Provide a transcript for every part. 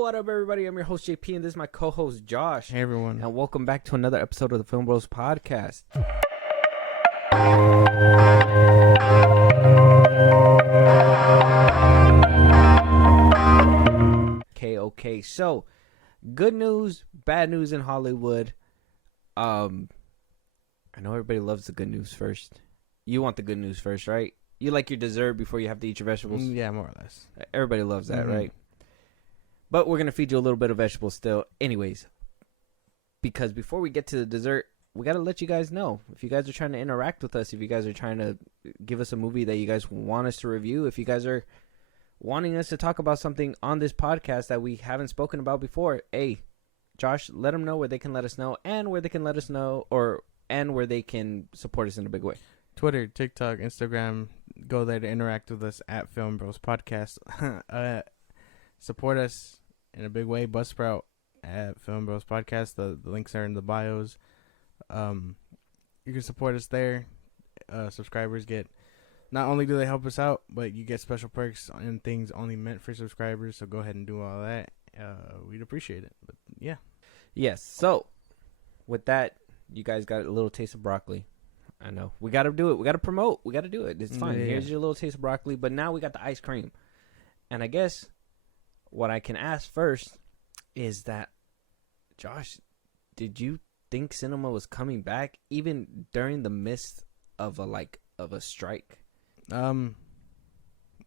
What up, everybody? I'm your host, JP, and this is my co-host, Josh. Hey, everyone. And welcome back to another episode of the FilmBros podcast. Okay. So, good news, bad news in Hollywood. I know everybody loves the good news first. You want the good news first, right? You like your dessert before you have to eat your vegetables? Yeah, more or less. Everybody loves that, right? But we're going to feed you a little bit of vegetables still. Anyways, because before we get to the dessert, we got to let you guys know. If you guys are trying to interact with us, if you guys are trying to give us a movie that you guys want us to review, if you guys are wanting us to talk about something on this podcast that we haven't spoken about before, hey, Josh, let them know where they can let us know and where they can let us know and where they can support us in a big way. Twitter, TikTok, Instagram, go there to interact with us at FilmBros Podcast. Support us in a big way. Buzzsprout at FilmBros Podcast. The links are in the bios. You can support us there. Subscribers get, not only do they help us out, but you get special perks and things only meant for subscribers. So go ahead and do all that. We'd appreciate it. But yeah. Yes. So with that, you guys got a little taste of broccoli. I know. We got to do it. We got to promote. We got to do it. It's fine. Yeah. Here's your little taste of broccoli. But now we got the ice cream. And I guess what I can ask first is that, Josh, did you think cinema was coming back even during the midst of a strike? Well,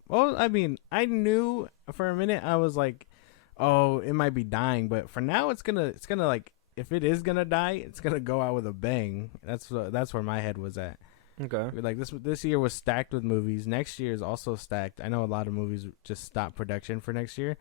I mean, I knew for a minute. I was like, oh, it might be dying, but for now it's gonna like, if it is gonna die, it's gonna go out with a bang. That's where my head was at. Okay. Like this year was stacked with movies. Next year is also stacked. I know a lot of movies just stopped production for next year,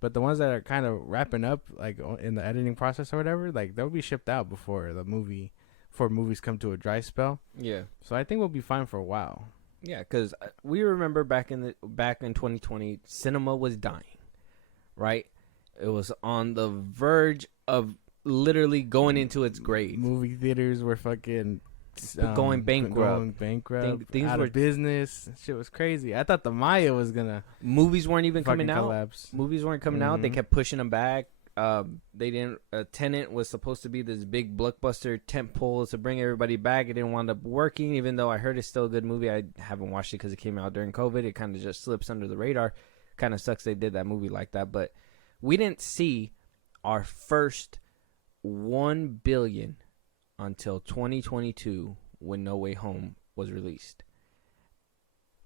but the ones that are kind of wrapping up, like in the editing process or whatever, like they'll be shipped out before movies come to a dry spell. Yeah. So I think we'll be fine for a while. Yeah, because we remember back in 2020, cinema was dying, right? It was on the verge of literally going into its grave. Movie theaters were fucking going bankrupt. Things out of business. Shit was crazy. I thought the Maya was gonna. Movies weren't even coming out. Collapse. Movies weren't coming out. They kept pushing them back. They didn't. Tenet was supposed to be this big blockbuster tentpole to bring everybody back. It didn't wind up working, even though I heard it's still a good movie. I haven't watched it because it came out during COVID. It kind of just slips under the radar. Kind of sucks they did that movie like that. But we didn't see our first 1 billion until 2022 when No Way Home was released.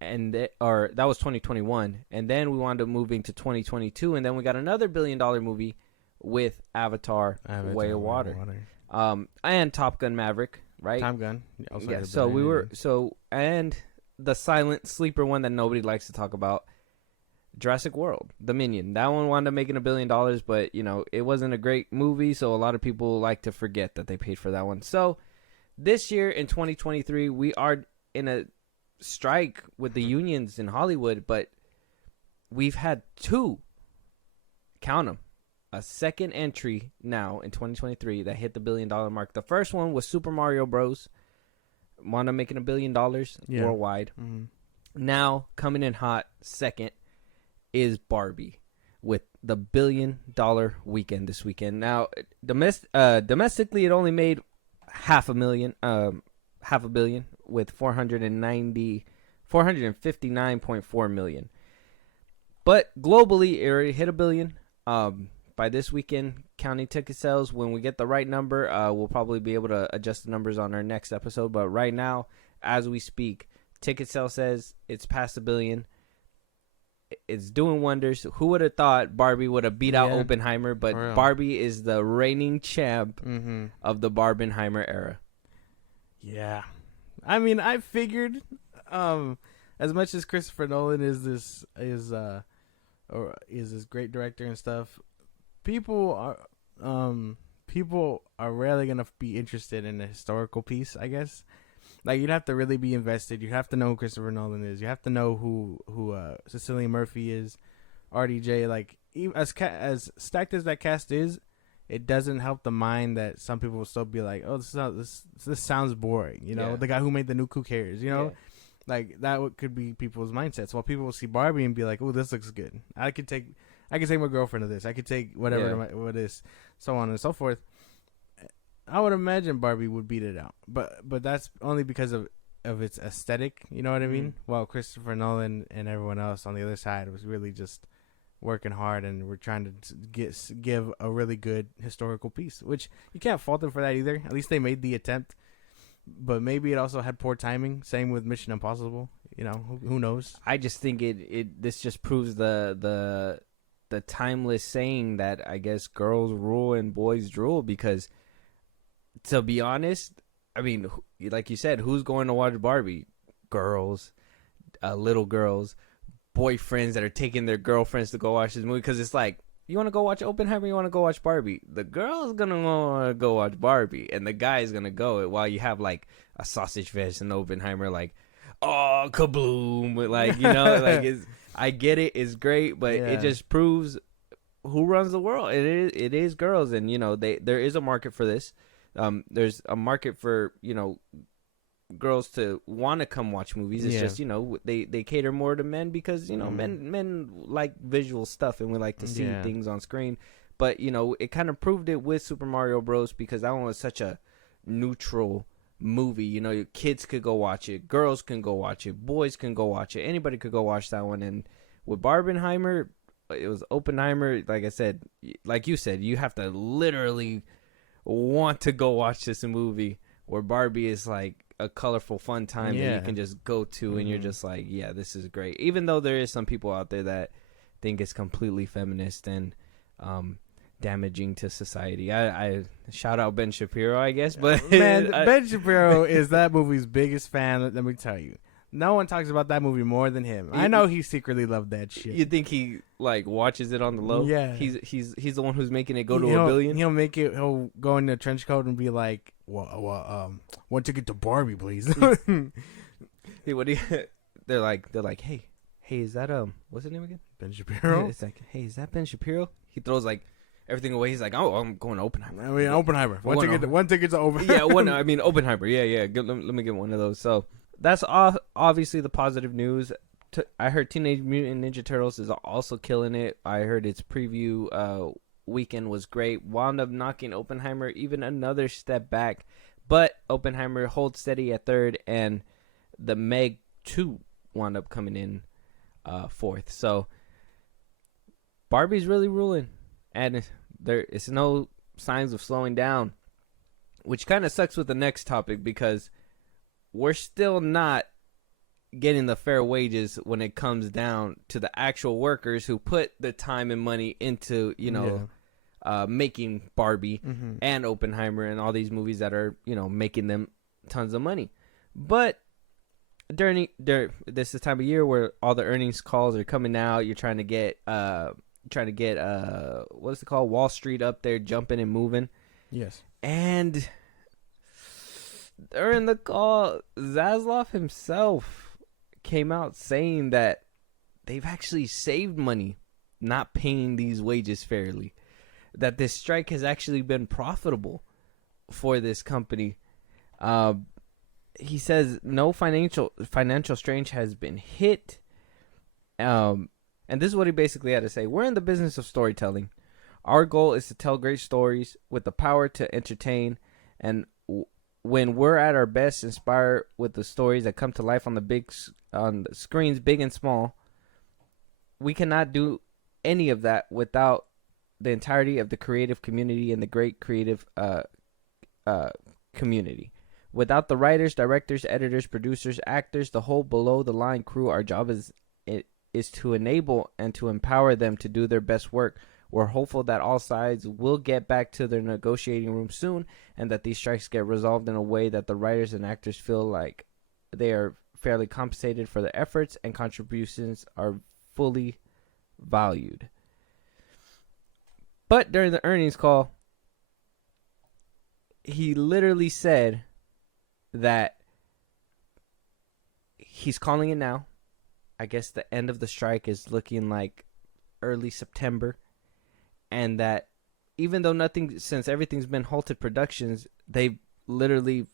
And that was 2021. And then we wound up moving to 2022, and then we got another $1 billion movie with Avatar Way of Water. And Top Gun Maverick, right? Top Gun. Yeah, and the silent sleeper one that nobody likes to talk about, Jurassic World, Dominion. That one wound up making $1 billion, but it wasn't a great movie, so a lot of people like to forget that they paid for that one. So this year in 2023, we are in a strike with the unions in Hollywood, but we've had two, count them, a second entry now in 2023 that hit the $1 billion mark. The first one was Super Mario Bros. Wound up making $1 billion worldwide. Now coming in hot second is Barbie with the $1 billion weekend this weekend. Now domestically it only made half a billion with 459.4 million. But globally, it already hit $1 billion. By this weekend, counting ticket sales, when we get the right number, we'll probably be able to adjust the numbers on our next episode. But right now, as we speak, ticket sales says it's past $1 billion. It's doing wonders. Who would have thought Barbie would have beat out Oppenheimer? But Barbie is the reigning champ of the Barbenheimer era. Yeah. I mean, I figured, as much as Christopher Nolan is this great director and stuff, people are rarely gonna be interested in a historical piece, I guess. Like, you'd have to really be invested. You have to know who Christopher Nolan is. You have to know who Cillian Murphy is, RDJ. Like, as stacked as that cast is, it doesn't help the mind that some people will still be like, oh, this sounds boring. The guy who made the nuke, who cares? Like, that could be people's mindsets. While people will see Barbie and be like, oh, this looks good. I I can take my girlfriend to this. I could take whatever Yeah. to what is, so on and so forth. I would imagine Barbie would beat it out, but that's only because of its aesthetic. You know what I mean? While Christopher Nolan and everyone else on the other side was really just working hard, and we're trying to give a really good historical piece, which you can't fault them for that either. At least they made the attempt, but maybe it also had poor timing. Same with Mission Impossible. You know, who knows? I just think this just proves the timeless saying that I guess girls rule and boys drool, because to be honest, I mean, like you said, who's going to watch Barbie? Girls, little girls, boyfriends that are taking their girlfriends to go watch this movie, because it's like, you want to go watch Oppenheimer, you want to go watch Barbie. The girl's going to want to go watch Barbie, and the guy's going to go, while you have like a sausage fest in Oppenheimer, like, oh, kabloom, like, you know, like, I get it, it's great, but it just proves who runs the world. It is girls, and you know, there is a market for this. There's a market for, you know, girls to want to come watch movies. It's just, you know, they cater more to men because, you know, men like visual stuff, and we like to see things on screen. But, you know, it kind of proved it with Super Mario Bros. Because that one was such a neutral movie. You know, kids could go watch it, girls can go watch it, boys can go watch it, anybody could go watch that one. And with Barbenheimer, it was Oppenheimer. Like I said, like you said, you have to literally want to go watch this movie, where Barbie is like a colorful, fun time that you can just go to, and you're just like, yeah, this is great. Even though there is some people out there that think it's completely feminist and damaging to society. I shout out Ben Shapiro, I guess, but man, Ben Shapiro is that movie's biggest fan. Let me tell you, no one talks about that movie more than him. I know he secretly loved that shit. You think he like watches it on the low? Yeah, he's the one who's making it go to $1 billion. He'll go in the trench coat and be like, well, one ticket to Barbie, please. Hey, they're like, hey, is that what's his name again? Ben Shapiro. It's like, hey, is that Ben Shapiro? He throws like everything away. He's like, oh, I'm going to Oppenheimer. I mean, Oppenheimer. One ticket to Oppenheimer. Yeah, I mean Oppenheimer. Yeah. Let me get one of those. So that's obviously the positive news. I heard Teenage Mutant Ninja Turtles is also killing it. I heard its preview weekend was great. Wound up knocking Oppenheimer even another step back, but Oppenheimer holds steady at third, and the Meg 2 wound up coming in fourth. So Barbie's really ruling, and there is no signs of slowing down, which kind of sucks with the next topic, because we're still not getting the fair wages when it comes down to the actual workers who put the time and money into, you know, making Barbie and Oppenheimer and all these movies that are, you know, making them tons of money. But during this is the time of year where all the earnings calls are coming out. You're trying to get what's it called, Wall Street up there jumping and moving. Yes. And during the call, Zaslav himself came out saying that they've actually saved money not paying these wages fairly, that this strike has actually been profitable for this company. He says no financial strain has been hit. And this is what he basically had to say. We're in the business of storytelling. Our goal is to tell great stories with the power to entertain, and when we're at our best, inspire with the stories that come to life on the screens, big and small. We cannot do any of that without the entirety of the creative community and the great creative community. Without the writers, directors, editors, producers, actors, the whole below the line crew, our job is to enable and to empower them to do their best work. We're hopeful that all sides will get back to their negotiating room soon, and that these strikes get resolved in a way that the writers and actors feel like they are fairly compensated for their efforts and contributions are fully valued. But during the earnings call, he literally said that he's calling it now. I guess the end of the strike is looking like early September. And that even though since everything's been halted productions, they've literally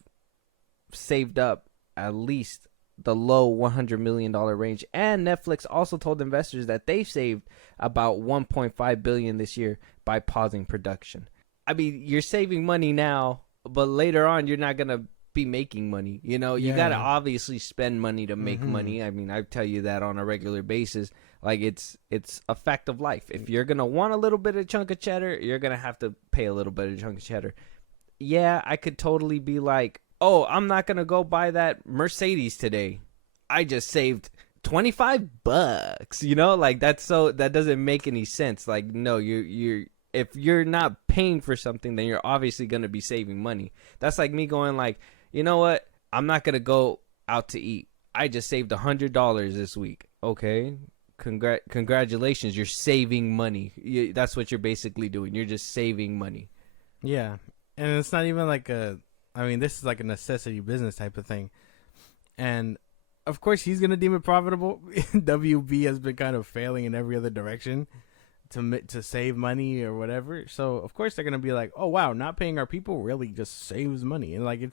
saved up at least the low $100 million range. And Netflix also told investors that they've saved about $1.5 billion this year by pausing production. I mean, you're saving money now, but later on, you're not going to be making money. You know, you got to obviously spend money to make money. I mean, I tell you that on a regular basis. Like, it's a fact of life. If you're going to want a little bit of chunk of cheddar, you're going to have to pay a little bit of chunk of cheddar. Yeah, I could totally be like, oh, I'm not going to go buy that Mercedes today. I just saved $25, you know, like that doesn't make any sense. Like, no, if you're not paying for something, then you're obviously going to be saving money. That's like me going like, you know what? I'm not going to go out to eat. I just saved $100 this week. Okay. Congratulations. You're saving money. That's what you're basically doing. You're just saving money. Yeah. And it's not even like this is like a necessity business type of thing. And of course he's going to deem it profitable. WB has been kind of failing in every other direction to save money or whatever. So of course they're going to be like, oh wow, not paying our people really just saves money. And like,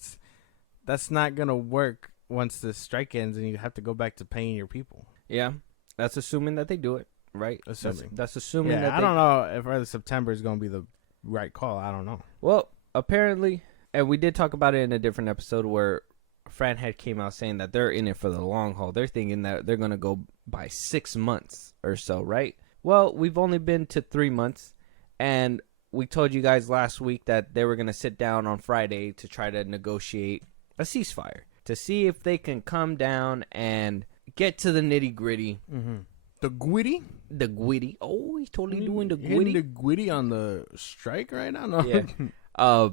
that's not going to work once the strike ends and you have to go back to paying your people. Yeah. That's assuming that they do it, right? That's assuming that I don't know if early September is going to be the right call. I don't know. Well, apparently, and we did talk about it in a different episode where Fran Head came out saying that they're in it for the long haul. They're thinking that they're going to go by 6 months or so, right? Well, we've only been to 3 months, and we told you guys last week that they were going to sit down on Friday to try to negotiate a ceasefire to see if they can come down and get to the nitty-gritty. Mm-hmm. The gwitty? The gwitty. Oh, he's totally doing the gwitty. gwitty. The gwitty on the strike right now? No. Yeah.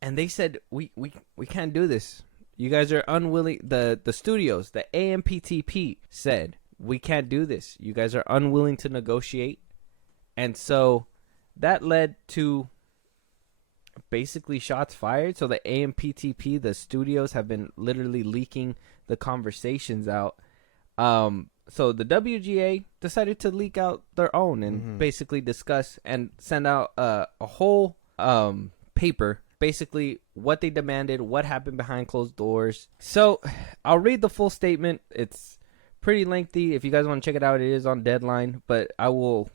And they said, we can't do this. You guys are unwilling. The studios, the AMPTP said, we can't do this. You guys are unwilling to negotiate. And so that led to basically shots fired. So the AMPTP, the studios, have been literally leaking the conversations out. So the WGA decided to leak out their own and basically discuss and send out a whole paper, basically what they demanded, what happened behind closed doors. So I'll read the full statement. It's pretty lengthy. If you guys want to check it out, it is on Deadline, but I will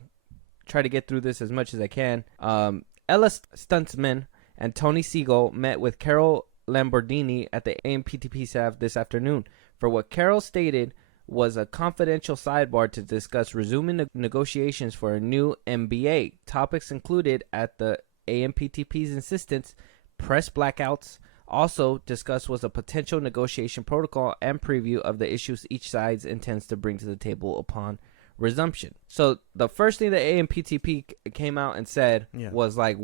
try to get through this as much as I can. Ella Stuntsman and Tony Siegel met with Carol Lamborghini at the AMPTP staff this afternoon. For what Carol stated was a confidential sidebar to discuss resuming negotiations for a new MBA. Topics included, at the AMPTP's insistence, press blackouts. Also discussed was a potential negotiation protocol and preview of the issues each side intends to bring to the table upon resumption. So the first thing the AMPTP came out and said was like,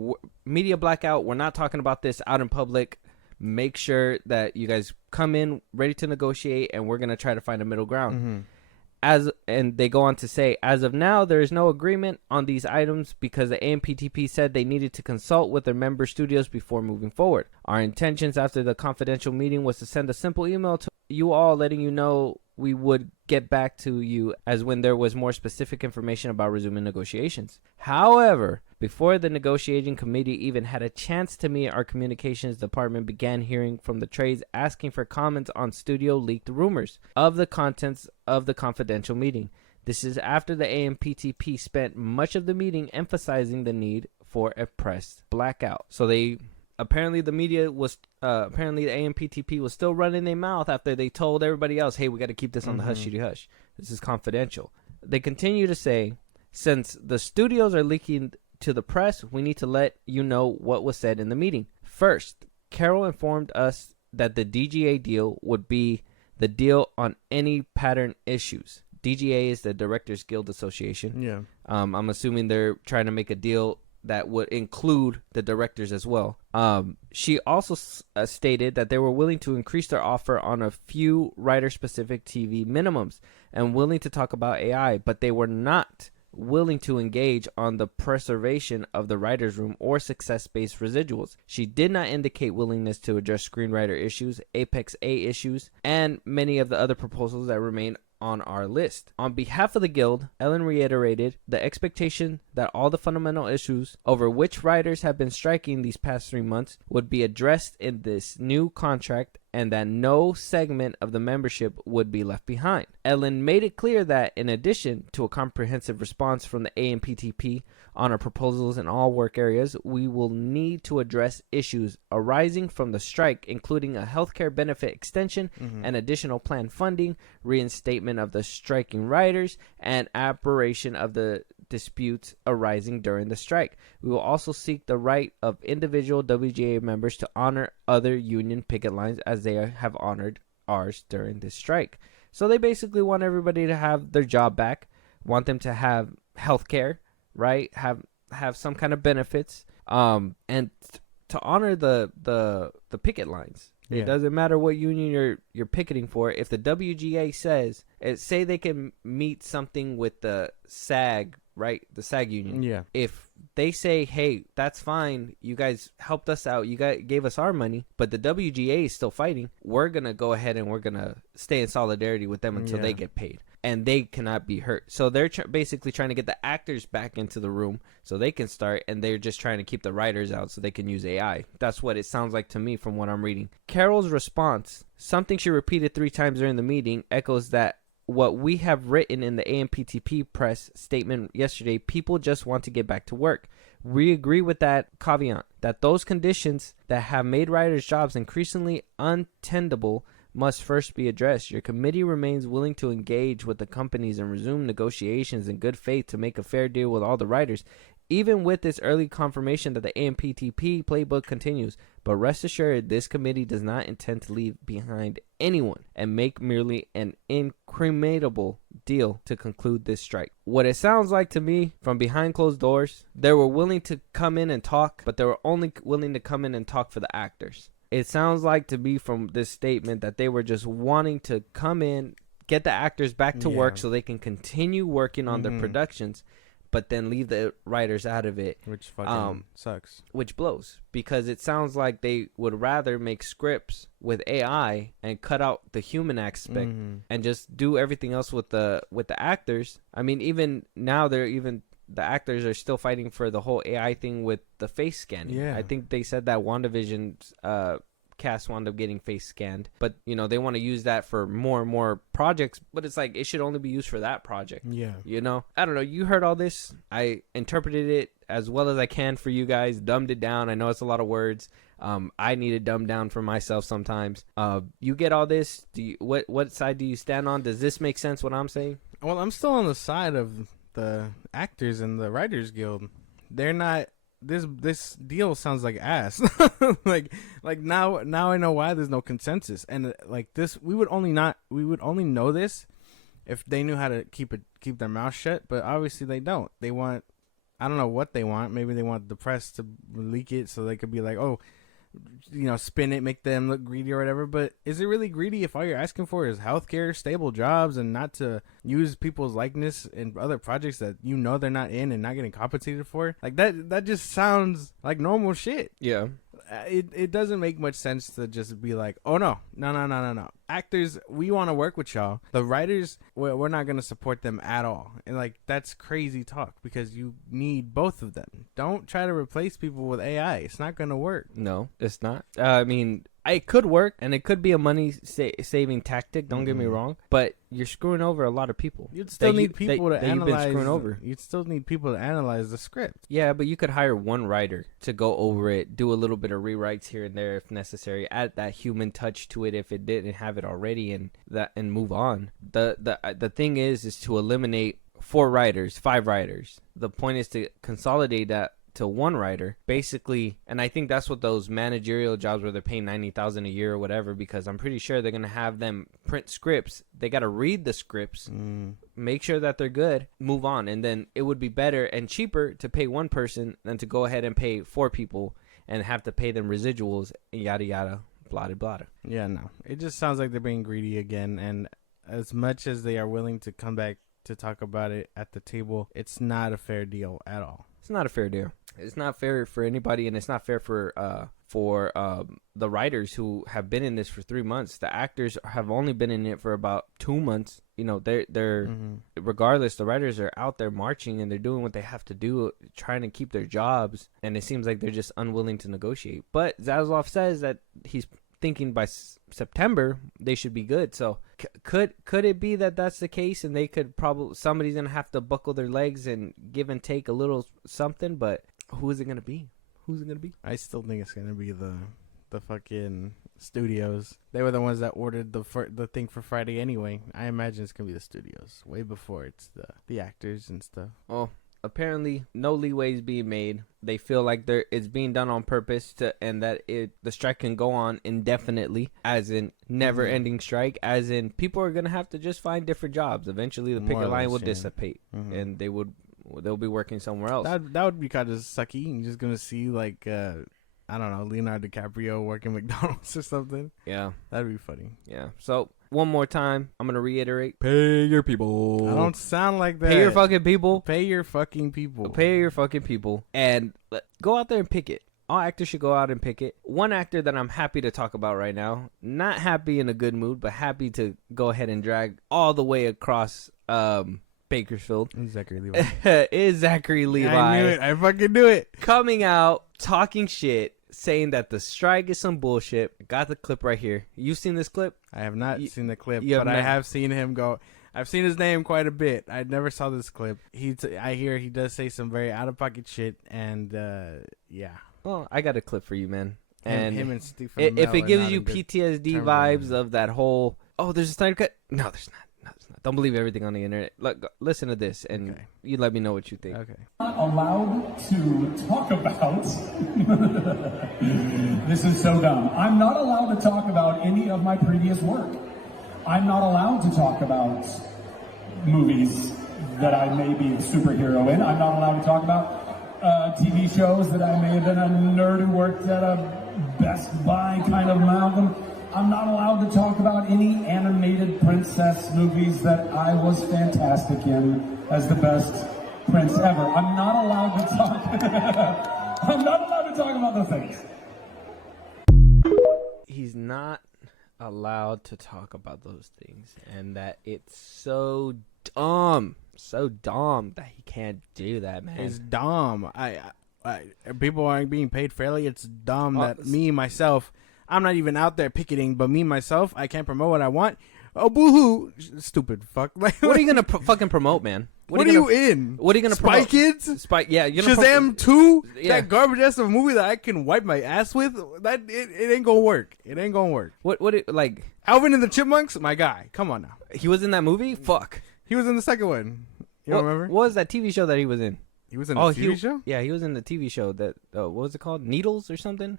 media blackout, we're not talking about this out in public. Make sure that you guys come in ready to negotiate, and we're going to try to find a middle ground. And they go on to say, as of now, there is no agreement on these items because the AMPTP said they needed to consult with their member studios before moving forward. Our intentions after the confidential meeting was to send a simple email to you all letting you know we would get back to you as when there was more specific information about resuming negotiations. However, before the negotiating committee even had a chance to meet, our communications department began hearing from the trades asking for comments on studio leaked rumors of the contents of the confidential meeting. This is after the AMPTP spent much of the meeting emphasizing the need for a press blackout. So apparently the media was, apparently the AMPTP was still running their mouth after they told everybody else, hey, we got to keep this on the hush. This is confidential. They continue to say, since the studios are leaking to the press, we need to let you know what was said in the meeting. First, Carol informed us that the DGA deal would be the deal on any pattern issues. DGA is the Directors Guild Association. Yeah. I'm assuming they're trying to make a deal that would include the directors as well. She also stated that they were willing to increase their offer on a few writer-specific TV minimums and willing to talk about AI, but they were not willing to engage on the preservation of the writer's room or success-based residuals. She did not indicate willingness to address screenwriter issues, Apex A issues, and many of the other proposals that remain on our list. On behalf of the Guild, Ellen reiterated the expectation that all the fundamental issues over which writers have been striking these past 3 months would be addressed in this new contract and that no segment of the membership would be left behind. Ellen made it clear that in addition to a comprehensive response from the AMPTP on our proposals in all work areas, we will need to address issues arising from the strike, including a healthcare benefit extension and additional planned funding, reinstatement of the striking writers, and abjuration of the disputes arising during the strike. We will also seek the right of individual WGA members to honor other union picket lines as they have honored ours during this strike. So they basically want everybody to have their job back, want them to have health care, right? Have some kind of benefits, and to honor the picket lines. It doesn't matter what union you're picketing for. If the WGA says, say they can meet something with the SAG, right? The SAG union. Yeah. If they say, hey, that's fine, you guys helped us out, you guys gave us our money, but the WGA is still fighting, we're going to go ahead and we're going to stay in solidarity with them until they get paid. And they cannot be hurt. So they're basically trying to get the actors back into the room so they can start, and they're just trying to keep the writers out so they can use AI. That's what it sounds like to me from what I'm reading. Carol's response, something she repeated 3 times during the meeting, echoes that what we have written in the AMPTP press statement yesterday, people just want to get back to work. We agree with that caveat, that those conditions that have made writers' jobs increasingly untenable must first be addressed. Your committee remains willing to engage with the companies and resume negotiations in good faith to make a fair deal with all the writers, even with this early confirmation that the AMPTP playbook continues. But rest assured, this committee does not intend to leave behind anyone and make merely an incrementable deal to conclude this strike. What it sounds like to me, from behind closed doors, they were willing to come in and talk, but they were only willing to come in and talk for the actors. It sounds like to me from this statement that they were just wanting to come in, get the actors back to work so they can continue working on their productions, but then leave the writers out of it. Which fucking sucks. Which blows. Because it sounds like they would rather make scripts with AI and cut out the human aspect and just do everything else with the actors. I mean, even now the actors are still fighting for the whole AI thing with the face scanning. Yeah. I think they said that WandaVision's cast wound up getting face scanned. But, they want to use that for more and more projects. But it's like, it should only be used for that project. Yeah. I don't know. You heard all this. I interpreted it as well as I can for you guys. Dumbed it down. I know it's a lot of words. I need to dumb down for myself sometimes. You get all this. What side do you stand on? Does this make sense, what I'm saying? Well, I'm still on the side of the actors and the Writers Guild. They're not. This deal sounds like ass. like now I know why there's no consensus. And like this, we would only know this if they knew how to keep their mouth shut. But obviously they don't. They want, I don't know what they want. Maybe they want the press to leak it so they could be like, oh, spin it, make them look greedy or whatever. But is it really greedy if all you're asking for is healthcare, stable jobs, and not to use people's likeness in other projects that they're not in and not getting compensated for? Like that just sounds like normal shit. Yeah. It doesn't make much sense to just be like, oh no. Actors, we want to work with y'all. The writers, we're not going to support them at all. And like, that's crazy talk because you need both of them. Don't try to replace people with AI. It's not going to work. No, it's not. I mean, it could work and it could be a money saving tactic. Don't get me wrong, but you're screwing over a lot of people. You'd still need people to analyze. You've been screwing over. You'd still need people to analyze the script. Yeah, but you could hire one writer to go over it, do a little bit of rewrites here and there if necessary, add that human touch to it if it didn't have it already, and move on. The thing is to eliminate 4 writers, 5 writers. The point is to consolidate that to one writer, basically. And I think that's what those managerial jobs where they're paying $90,000 a year or whatever, because I'm pretty sure they're gonna have them print scripts. They gotta read the scripts, make sure that they're good, move on, and then it would be better and cheaper to pay one person than to go ahead and pay 4 people and have to pay them residuals, yada yada, blah blah. Yeah, no, it just sounds like they're being greedy again. And as much as they are willing to come back to talk about it at the table, it's not a fair deal at all. It's not a fair deal. It's not fair for anybody, and it's not fair for the writers who have been in this for 3 months. The actors have only been in it for about 2 months. They're regardless, the writers are out there marching and they're doing what they have to do, trying to keep their jobs, and it seems like they're just unwilling to negotiate. But Zaslav says that he's thinking by September they should be good. So could it be that that's the case, and they could probably somebody's gonna have to buckle their legs and give and take a little something? But who is it gonna be? Who's it gonna be? I still think it's gonna be the fucking studios. They were the ones that ordered the thing for Friday anyway. I imagine it's gonna be the studios way before it's the actors and stuff. Well, apparently no leeway is being made. They feel like it's being done on purpose and that the strike can go on indefinitely, as in never-ending strike, as in people are gonna have to just find different jobs. Eventually, the picket line will dissipate, and they'll be working somewhere else. That would be kind of sucky. You're just gonna see like I don't know, Leonardo DiCaprio working McDonald's or something. Yeah, that'd be funny. Yeah. So one more time, I'm gonna reiterate: pay your people. I don't sound like that. Pay your fucking people. Pay your fucking people. Pay your fucking people, and go out there and pick it. All actors should go out and pick it. One actor that I'm happy to talk about right now, not happy in a good mood, but happy to go ahead and drag all the way across Bakersfield. Zachary Levi. Is Zachary Levi. I knew it. I fucking knew it. Coming out, talking shit, saying that the strike is some bullshit. Got the clip right here. You've seen this clip? I have not seen the clip, but I have seen him go. I've seen his name quite a bit. I never saw this clip. I hear he does say some very out-of-pocket shit, and yeah. Well, I got a clip for you, man. And him and Stephen if it gives you PTSD vibes of that whole, there's a Snyder Cut. No, there's not. No, there's not. Don't believe everything on the internet. Look, listen to this, and you let me know what you think. Okay. Not allowed to talk about. This is so dumb. I'm not allowed to talk about any of my previous work. I'm not allowed to talk about movies that I may be a superhero in. I'm not allowed to talk about TV shows that I may have been a nerd who worked at a Best Buy kind of amalgam. I'm not allowed to talk about any animated princess movies that I was fantastic in as the best prince ever. I'm not allowed to talk. I'm not allowed to talk about those things. He's not allowed to talk about those things, and that it's so dumb that he can't do that, man. It's dumb. People aren't being paid fairly. It's dumb that me myself, I'm not even out there picketing, but me myself, I can't promote what I want. Oh, boo-hoo. Stupid fuck. What are you gonna fucking promote, man? What are you in? What are you gonna Spy promote? Kids? Yeah. Shazam 2? Yeah. That garbage ass of a movie that I can wipe my ass with? It ain't gonna work. It ain't gonna work. Like Alvin and the Chipmunks? My guy. Come on now. He was in that movie? Fuck. He was in the second one. You don't remember? What was that TV show that he was in? He was in a TV show? Yeah, he was in the TV show that what was it called? Needles or something?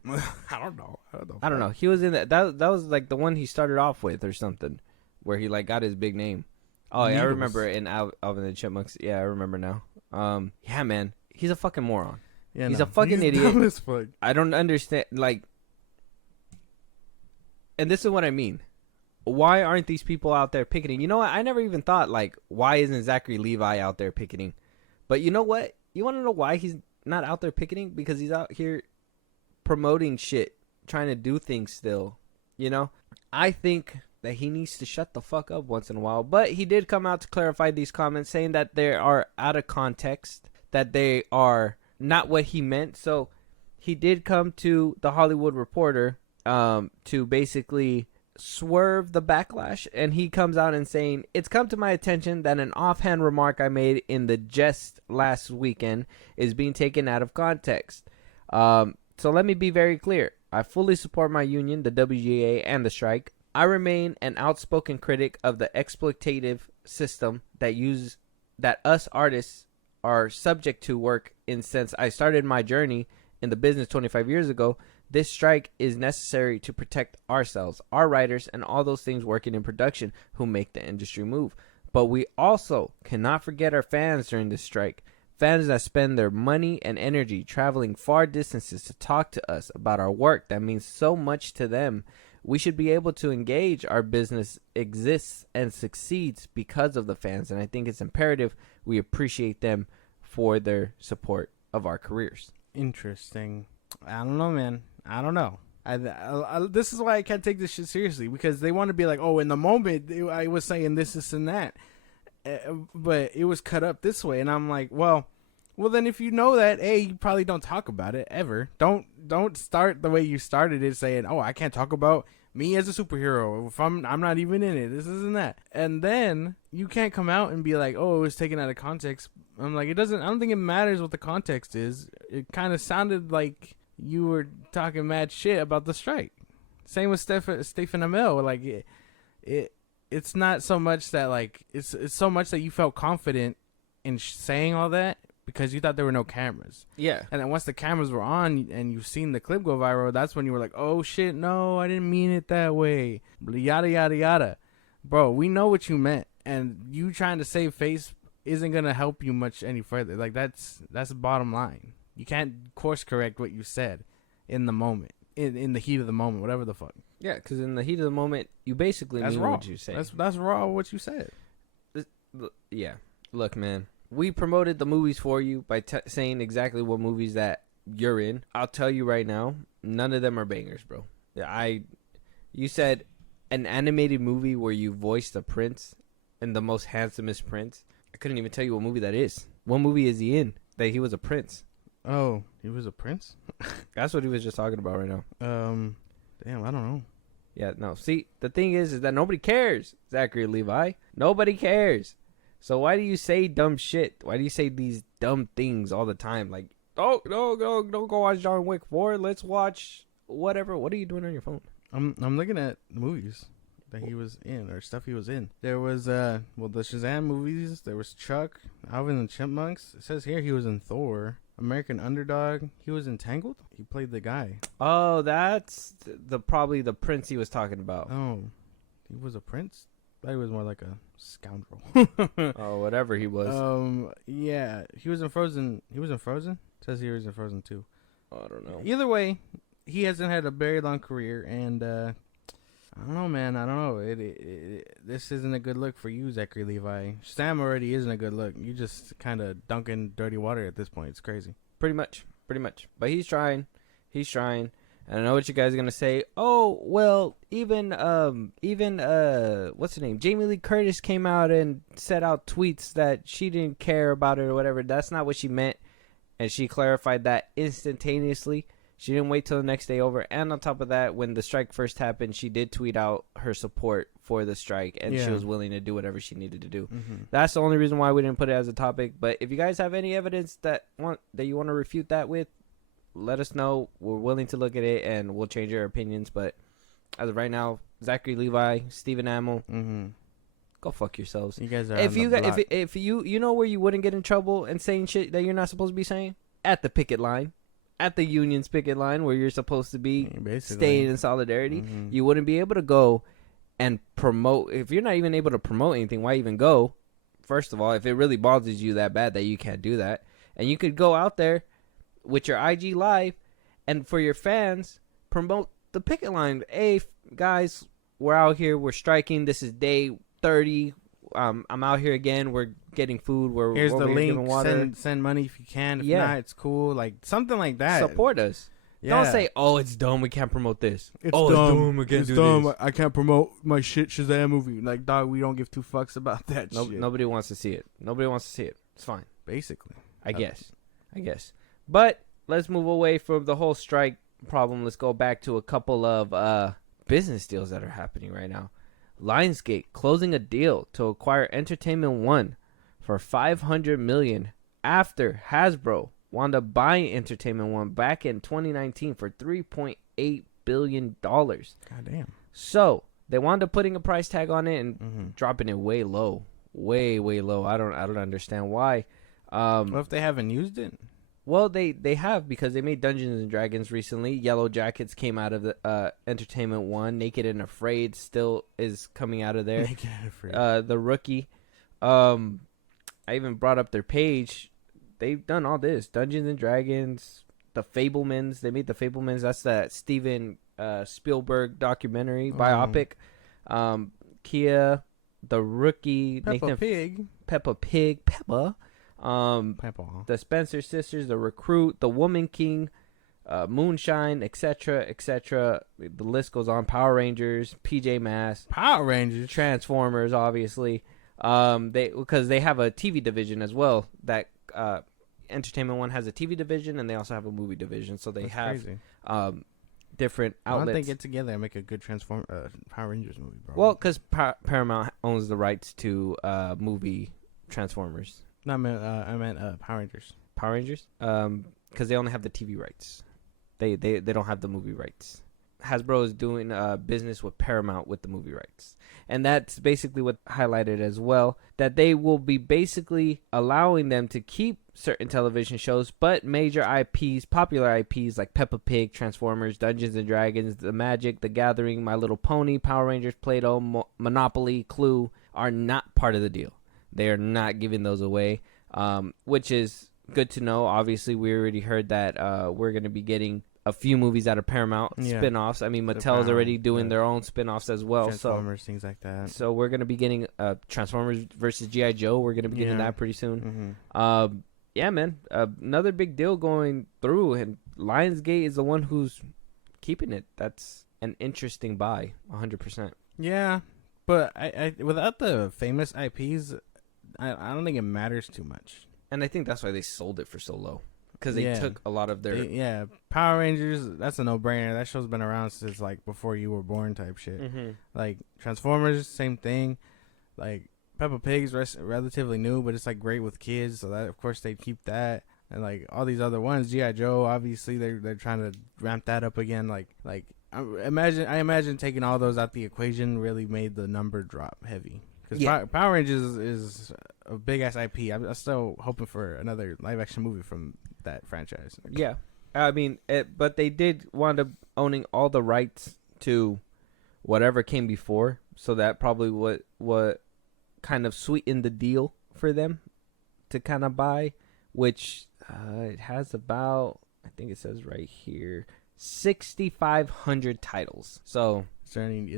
I don't know. I don't know. He was in that. That was like the one he started off with or something, where he like got his big name. Oh yeah, Needles. I remember in Alvin and the Chipmunks. Yeah, I remember now. Yeah, man, he's a fucking moron. Yeah, he's a fucking idiot. Dumb as fuck. I don't understand. Like, and this is what I mean. Why aren't these people out there picketing? You know what? I never even thought like, why isn't Zachary Levi out there picketing? But you know what? You want to know why he's not out there picketing? Because he's out here promoting shit, trying to do things still. You know? I think that he needs to shut the fuck up once in a while. But he did come out to clarify these comments, saying that they are out of context, that they are not what he meant. So he did come to The Hollywood Reporter to basically swerve the backlash, and he comes out and saying, it's come to my attention that an offhand remark I made in the jest last weekend is being taken out of context. So let me be very clear. I fully support my union, the WGA, and the strike. I remain an outspoken critic of the exploitative system that us artists are subject to work in. Since I started my journey in the business 25 years ago, this strike is necessary to protect ourselves, our writers, and all those things working in production who make the industry move. But we also cannot forget our fans during this strike. Fans that spend their money and energy traveling far distances to talk to us about our work that means so much to them. We should be able to engage. Our business exists and succeeds because of the fans, and I think it's imperative we appreciate them for their support of our careers. Interesting. I don't know, man. I don't know. This is why I can't take this shit seriously, because they want to be like, oh, in the moment I was saying this and that, but it was cut up this way, and I'm like, well, then if you know that, A, you probably don't talk about it ever. Don't don't start the way you started it, saying, "Oh, I can't talk about me as a superhero if I'm not even in it. This isn't that." And then you can't come out and be like, "Oh, it was taken out of context." I'm like, it doesn't. I don't think it matters what the context is. It kind of sounded like you were talking mad shit about the strike. Same with Stephen Amell. Like it's not so much that like it's so much that you felt confident in saying all that because you thought there were no cameras. Yeah. And then once the cameras were on and you've seen the clip go viral, that's when you were like, "Oh shit, no, I didn't mean it that way." Yada yada yada. Bro, we know what you meant, and you trying to save face isn't gonna help you much any further. Like that's the bottom line. You can't course correct what you said in the moment, in the heat of the moment, whatever the fuck. Yeah, because in the heat of the moment, you basically mean raw. what you say. That's raw what you said. Yeah. Look, man, we promoted the movies for you by saying exactly what movies that you're in. I'll tell you right now, none of them are bangers, bro. You said an animated movie where you voiced a prince and the most handsomest prince. I couldn't even tell you what movie that is. What movie is he in that he was a prince? Oh, he was a prince? That's what he was just talking about right now. Damn, I don't know. Yeah, no. See, the thing is that nobody cares, Zachary Levi. Nobody cares. So why do you say dumb shit? Why do you say these dumb things all the time? Like, oh, no, don't go watch John Wick 4. Let's watch whatever. What are you doing on your phone? I'm looking at the movies that he was in or stuff he was in. There was the Shazam movies. There was Chuck, Alvin and the Chipmunks. It says here he was in Thor, American Underdog. He was in Tangled. He played the guy. Oh, that's probably the prince he was talking about. Oh, he was a prince? I thought he was more like a scoundrel. Oh, whatever he was. Yeah, he was in Frozen. He was in Frozen? It says he was in Frozen too. Oh, I don't know. Either way, he hasn't had a very long career, and I don't know, man. I don't know. This isn't a good look for you, Zachary Levi. Sam already isn't a good look. You just kind of dunking dirty water at this point. It's crazy. Pretty much. But he's trying. And I know what you guys are gonna say. Oh, well, even what's her name? Jamie Lee Curtis came out and set out tweets that she didn't care about it or whatever. That's not what she meant, and she clarified that instantaneously. She didn't wait till the next day over. And on top of that, when the strike first happened, she did tweet out her support for the strike, and she was willing to do whatever she needed to do. Mm-hmm. That's the only reason why we didn't put it as a topic. But if you guys have any evidence that you want to refute that with, let us know. We're willing to look at it, and we'll change our opinions. But as of right now, Zachary Levi, Stephen Amell, go fuck yourselves. You guys are if you know where you wouldn't get in trouble and saying shit that you're not supposed to be saying? At the picket line. At the union's picket line where you're supposed to be staying in solidarity. Mm-hmm. You wouldn't be able to go and promote. If you're not even able to promote anything, why even go? First of all, if it really bothers you that bad that you can't do that. And you could go out there with your IG Live and for your fans, promote the picket line. Hey, guys, we're out here. We're striking. This is day 30. I'm out here again. We're getting food. Here's the link. Water. Send money if you can. If not, it's cool. Like something like that. Support us. Yeah. Don't say, "Oh, it's dumb. We can't promote this." It's dumb. We can't do this. I can't promote my shit Shazam movie. Like, dog, we don't give two fucks about that. Shit. Nobody wants to see it. It's fine. Basically, I guess. But let's move away from the whole strike problem. Let's go back to a couple of business deals that are happening right now. Lionsgate closing a deal to acquire Entertainment One for $500 million after Hasbro wound up buying Entertainment One back in 2019 for $3.8 billion. Goddamn. So they wound up putting a price tag on it and dropping it way low, way low. I don't understand why. What if they haven't used it? Well, they have, because they made Dungeons and Dragons recently. Yellow Jackets came out of the Entertainment One. Naked and Afraid still is coming out of there. Naked and Afraid. The Rookie. I even brought up their page. They've done all this. Dungeons and Dragons. The Fablemans. They made The Fablemans. That's that Steven Spielberg documentary biopic. Kia. The Rookie. Peppa Pig. Peppa. The Spencer Sisters, The Recruit, The Woman King, Moonshine, etc. The list goes on. Power Rangers, PJ Masks, Power Rangers, Transformers, obviously. Because they have a TV division as well that Entertainment One has a TV division, and they also have a movie division. So they That's have crazy. Different Why don't outlets. they get together and make a good Power Rangers movie, bro? Well, because Paramount owns the rights to movie Transformers. No, I meant Power Rangers. Power Rangers? Because they only have the TV rights. They don't have the movie rights. Hasbro is doing business with Paramount with the movie rights. And that's basically what highlighted as well, that they will be basically allowing them to keep certain television shows, but major IPs, popular IPs like Peppa Pig, Transformers, Dungeons and Dragons, The Magic, The Gathering, My Little Pony, Power Rangers, Play-Doh, Monopoly, Clue, are not part of the deal. They are not giving those away, which is good to know. Obviously, we already heard that we're going to be getting a few movies out of Paramount spin-offs. I mean, Mattel's already doing their own spin-offs as well. Transformers, things like that. So we're going to be getting Transformers versus G.I. Joe. We're going to be getting that pretty soon. Mm-hmm. Yeah, man. Another big deal going through, and Lionsgate is the one who's keeping it. That's an interesting buy, 100%. Yeah, but I without the famous IPs, I don't think it matters too much. And I think that's why they sold it for so low. Because they took a lot of their... Power Rangers, that's a no-brainer. That show's been around since, like, before you were born type shit. Mm-hmm. Like, Transformers, same thing. Like, Peppa Pig's relatively new, but it's, like, great with kids. So, that of course, they keep that. And, like, all these other ones, G.I. Joe, obviously, they're trying to ramp that up again. Like I imagine taking all those out the equation really made the number drop heavy. Because Power Rangers is a big-ass IP. I'm still hoping for another live-action movie from that franchise. Yeah. I mean, but they did wind up owning all the rights to whatever came before. So that probably what kind of sweetened the deal for them to kind of buy. Which it has about, I think it says right here, 6,500 titles. So... Is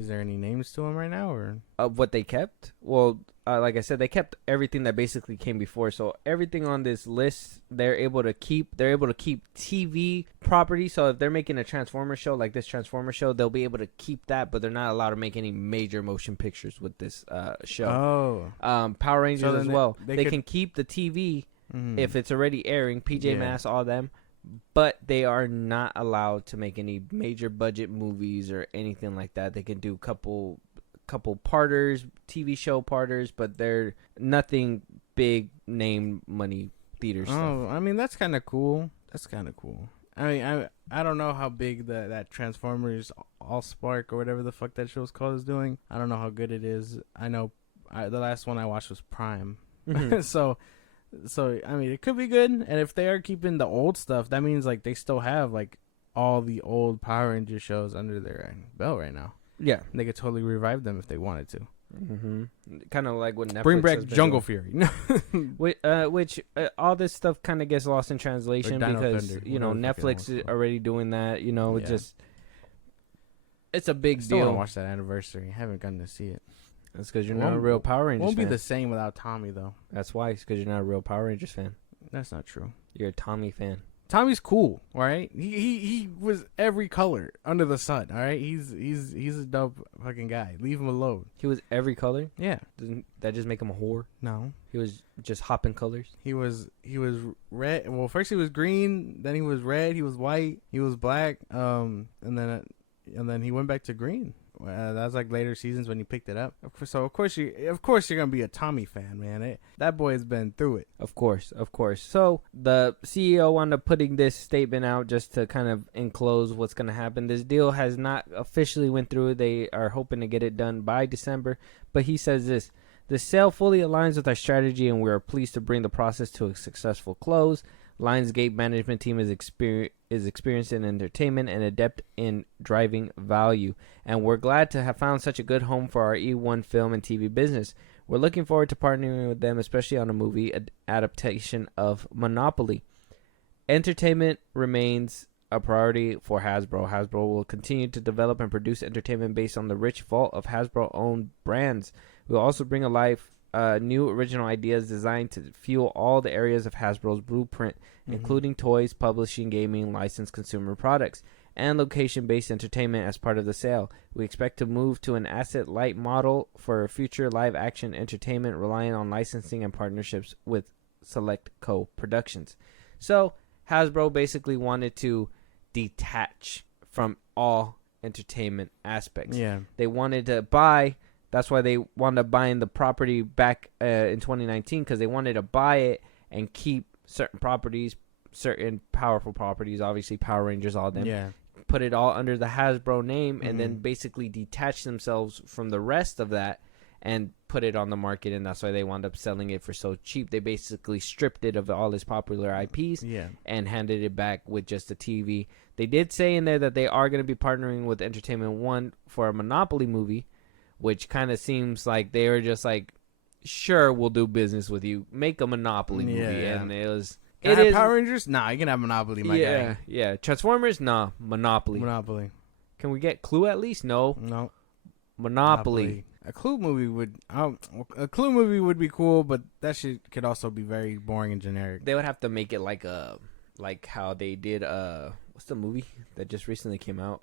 there any names to them right now, or of what they kept? Well, like I said, they kept everything that basically came before. So everything on this list, they're able to keep. They're able to keep TV property. So if they're making a Transformer show like this Transformer show, they'll be able to keep that, but they're not allowed to make any major motion pictures with this show. Power Rangers as well. They can keep the TV if it's already airing. PJ Masks, all them. But they are not allowed to make any major budget movies or anything like that. They can do couple parters, TV show parters, but they're nothing big name money theater stuff. Oh, I mean, that's kind of cool. I mean, I don't know how big that Transformers All-Spark or whatever the fuck that show's called is doing. I don't know how good it is. I know the last one I watched was Prime. Mm-hmm. So, I mean, it could be good. And if they are keeping the old stuff, that means, like, they still have, like, all the old Power Ranger shows under their belt right now. Yeah. And they could totally revive them if they wanted to. Mm-hmm. Kind of like what Netflix bring back Jungle Fury. which all this stuff kind of gets lost in translation because, Thunder, Netflix is already doing that. It's a big still deal. Want to watch that anniversary. I haven't gotten to see it. That's because you're not a real Power Rangers fan. Won't be the same without Tommy, though. That's why. It's because you're not a real Power Rangers fan. That's not true. You're a Tommy fan. Tommy's cool, all right? He was every color under the sun, all right? He's a dope fucking guy. Leave him alone. He was every color? Yeah. Doesn't that just make him a whore? No. He was just hopping colors? He was red. Well, first he was green, then he was red, he was white, he was black, and then he went back to green. That was like later seasons when he picked it up. So of course you're gonna be a Tommy fan, man. That boy has been through it. Of course. So the CEO wound up putting this statement out just to kind of enclose what's gonna happen. This deal has not officially went through. They are hoping to get it done by December. But he says this: the sale fully aligns with our strategy, and we are pleased to bring the process to a successful close. Lionsgate management team is experienced in entertainment and adept in driving value, and we're glad to have found such a good home for our E1 film and TV business. We're looking forward to partnering with them, especially on a movie adaptation of Monopoly. Entertainment remains a priority for Hasbro. Hasbro will continue to develop and produce entertainment based on the rich vault of Hasbro-owned brands. We'll also bring alive new original ideas designed to fuel all the areas of Hasbro's blueprint, including toys, publishing, gaming, licensed consumer products, and location-based entertainment as part of the sale. We expect to move to an asset-light model for future live-action entertainment, relying on licensing and partnerships with select co-productions. So Hasbro basically wanted to detach from all entertainment aspects. Yeah. They wanted to buy. That's why they wound up buying the property back in 2019, because they wanted to buy it and keep certain properties, certain powerful properties, obviously Power Rangers, all them. Yeah. Put it all under the Hasbro name, and then basically detach themselves from the rest of that and put it on the market, and that's why they wound up selling it for so cheap. They basically stripped it of all its popular IPs and handed it back with just a TV. They did say in there that they are going to be partnering with Entertainment One for a Monopoly movie, which kind of seems like they were just like, sure, we'll do business with you. Make a Monopoly movie. And it was... Can I have Power Rangers? Nah, you can have Monopoly, my guy. Yeah. Transformers? Nah. Monopoly. Can we get Clue at least? No. Monopoly. A Clue movie would be cool, but that shit could also be very boring and generic. They would have to make it like how they did what's the movie that just recently came out?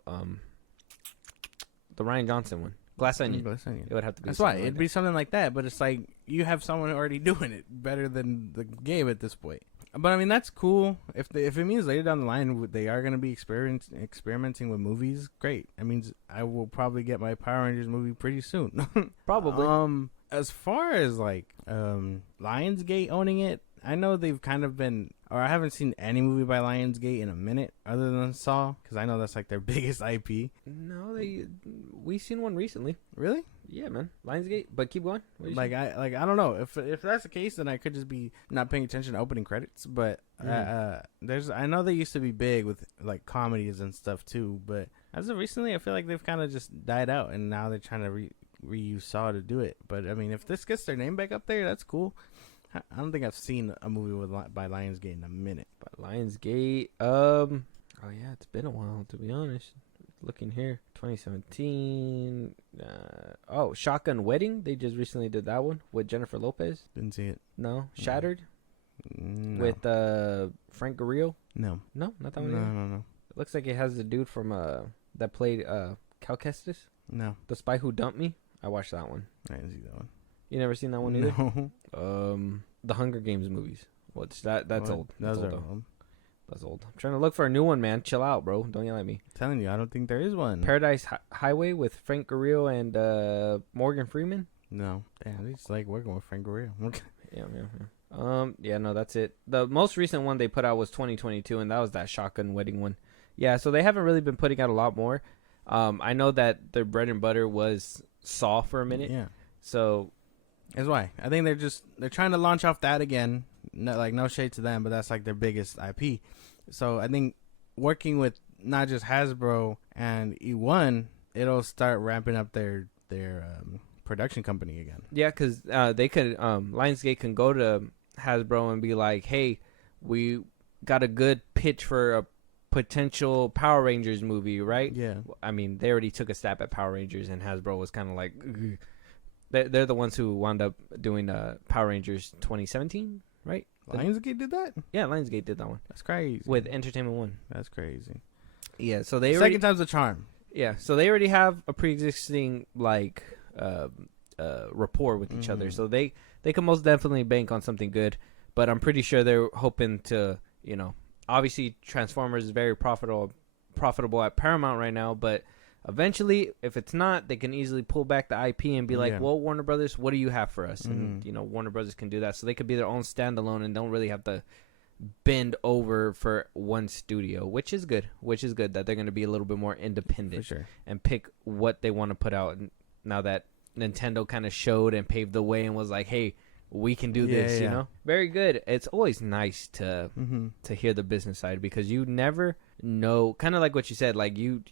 The Rian Johnson one. Glass Onion. It would have to be. That's why it'd be something like that, but it's like you have someone already doing it better than the game at this point. But I mean, that's cool. If it means later down the line they are going to be experimenting with movies, great. I mean, I will probably get my Power Rangers movie pretty soon. Probably. As far as like Lionsgate owning it, I know they've kind of been, or I haven't seen any movie by Lionsgate in a minute other than Saw, because I know that's like their biggest IP. No, we seen one recently. Really? Yeah, man. Lionsgate. But keep going. I don't know if that's the case, then I could just be not paying attention to opening credits. But I know they used to be big with like comedies and stuff too. But as of recently, I feel like they've kind of just died out, and now they're trying to reuse Saw to do it. But I mean, if this gets their name back up there, that's cool. I don't think I've seen a movie by Lionsgate in a minute. But Lionsgate, oh yeah, it's been a while, to be honest. Looking here, 2017. Shotgun Wedding. They just recently did that one with Jennifer Lopez. Didn't see it. No. Shattered. No. With Frank Grillo. No, not that one. No. It looks like it has the dude from that played Cal Kestis. No. The Spy Who Dumped Me. I watched that one. I didn't see that one. You never seen that one either? No. The Hunger Games movies. What's that? That's old. Those are old. That's old. I'm trying to look for a new one, man. Chill out, bro. Don't yell at me. I'm telling you, I don't think there is one. Paradise Highway with Frank Grillo and Morgan Freeman. No. Damn, they just like working with Frank Grillo. Yeah, no, that's it. The most recent one they put out was 2022, and that was that Shotgun Wedding one. Yeah, so they haven't really been putting out a lot more. I know that their bread and butter was Saw for a minute. Yeah. So that's why. I think they're trying to launch off that again. No shade to them, but that's like their biggest IP. So I think working with not just Hasbro and E1, it'll start ramping up their production company again. Yeah, because they could Lionsgate can go to Hasbro and be like, hey, we got a good pitch for a potential Power Rangers movie, right? Yeah. I mean, they already took a stab at Power Rangers, and Hasbro was kind of like, they're the ones who wound up doing Power Rangers 2017, right? Lionsgate did that? Yeah, Lionsgate did that one. That's crazy. With Entertainment One. That's crazy. Yeah, so they second time's a charm. Yeah, so they already have a pre-existing like rapport with each other, so they can most definitely bank on something good. But I'm pretty sure they're hoping to, obviously Transformers is very profitable at Paramount right now, but eventually, if it's not, they can easily pull back the IP and be like, well, Warner Brothers, what do you have for us? And, Warner Brothers can do that. So they could be their own standalone and don't really have to bend over for one studio, which is good that they're going to be a little bit more independent and pick what they want to put out. And now that Nintendo kind of showed and paved the way and was like, hey, we can do this, you know? Very good. It's always nice to hear the business side, because you never know, kind of like what you said, like you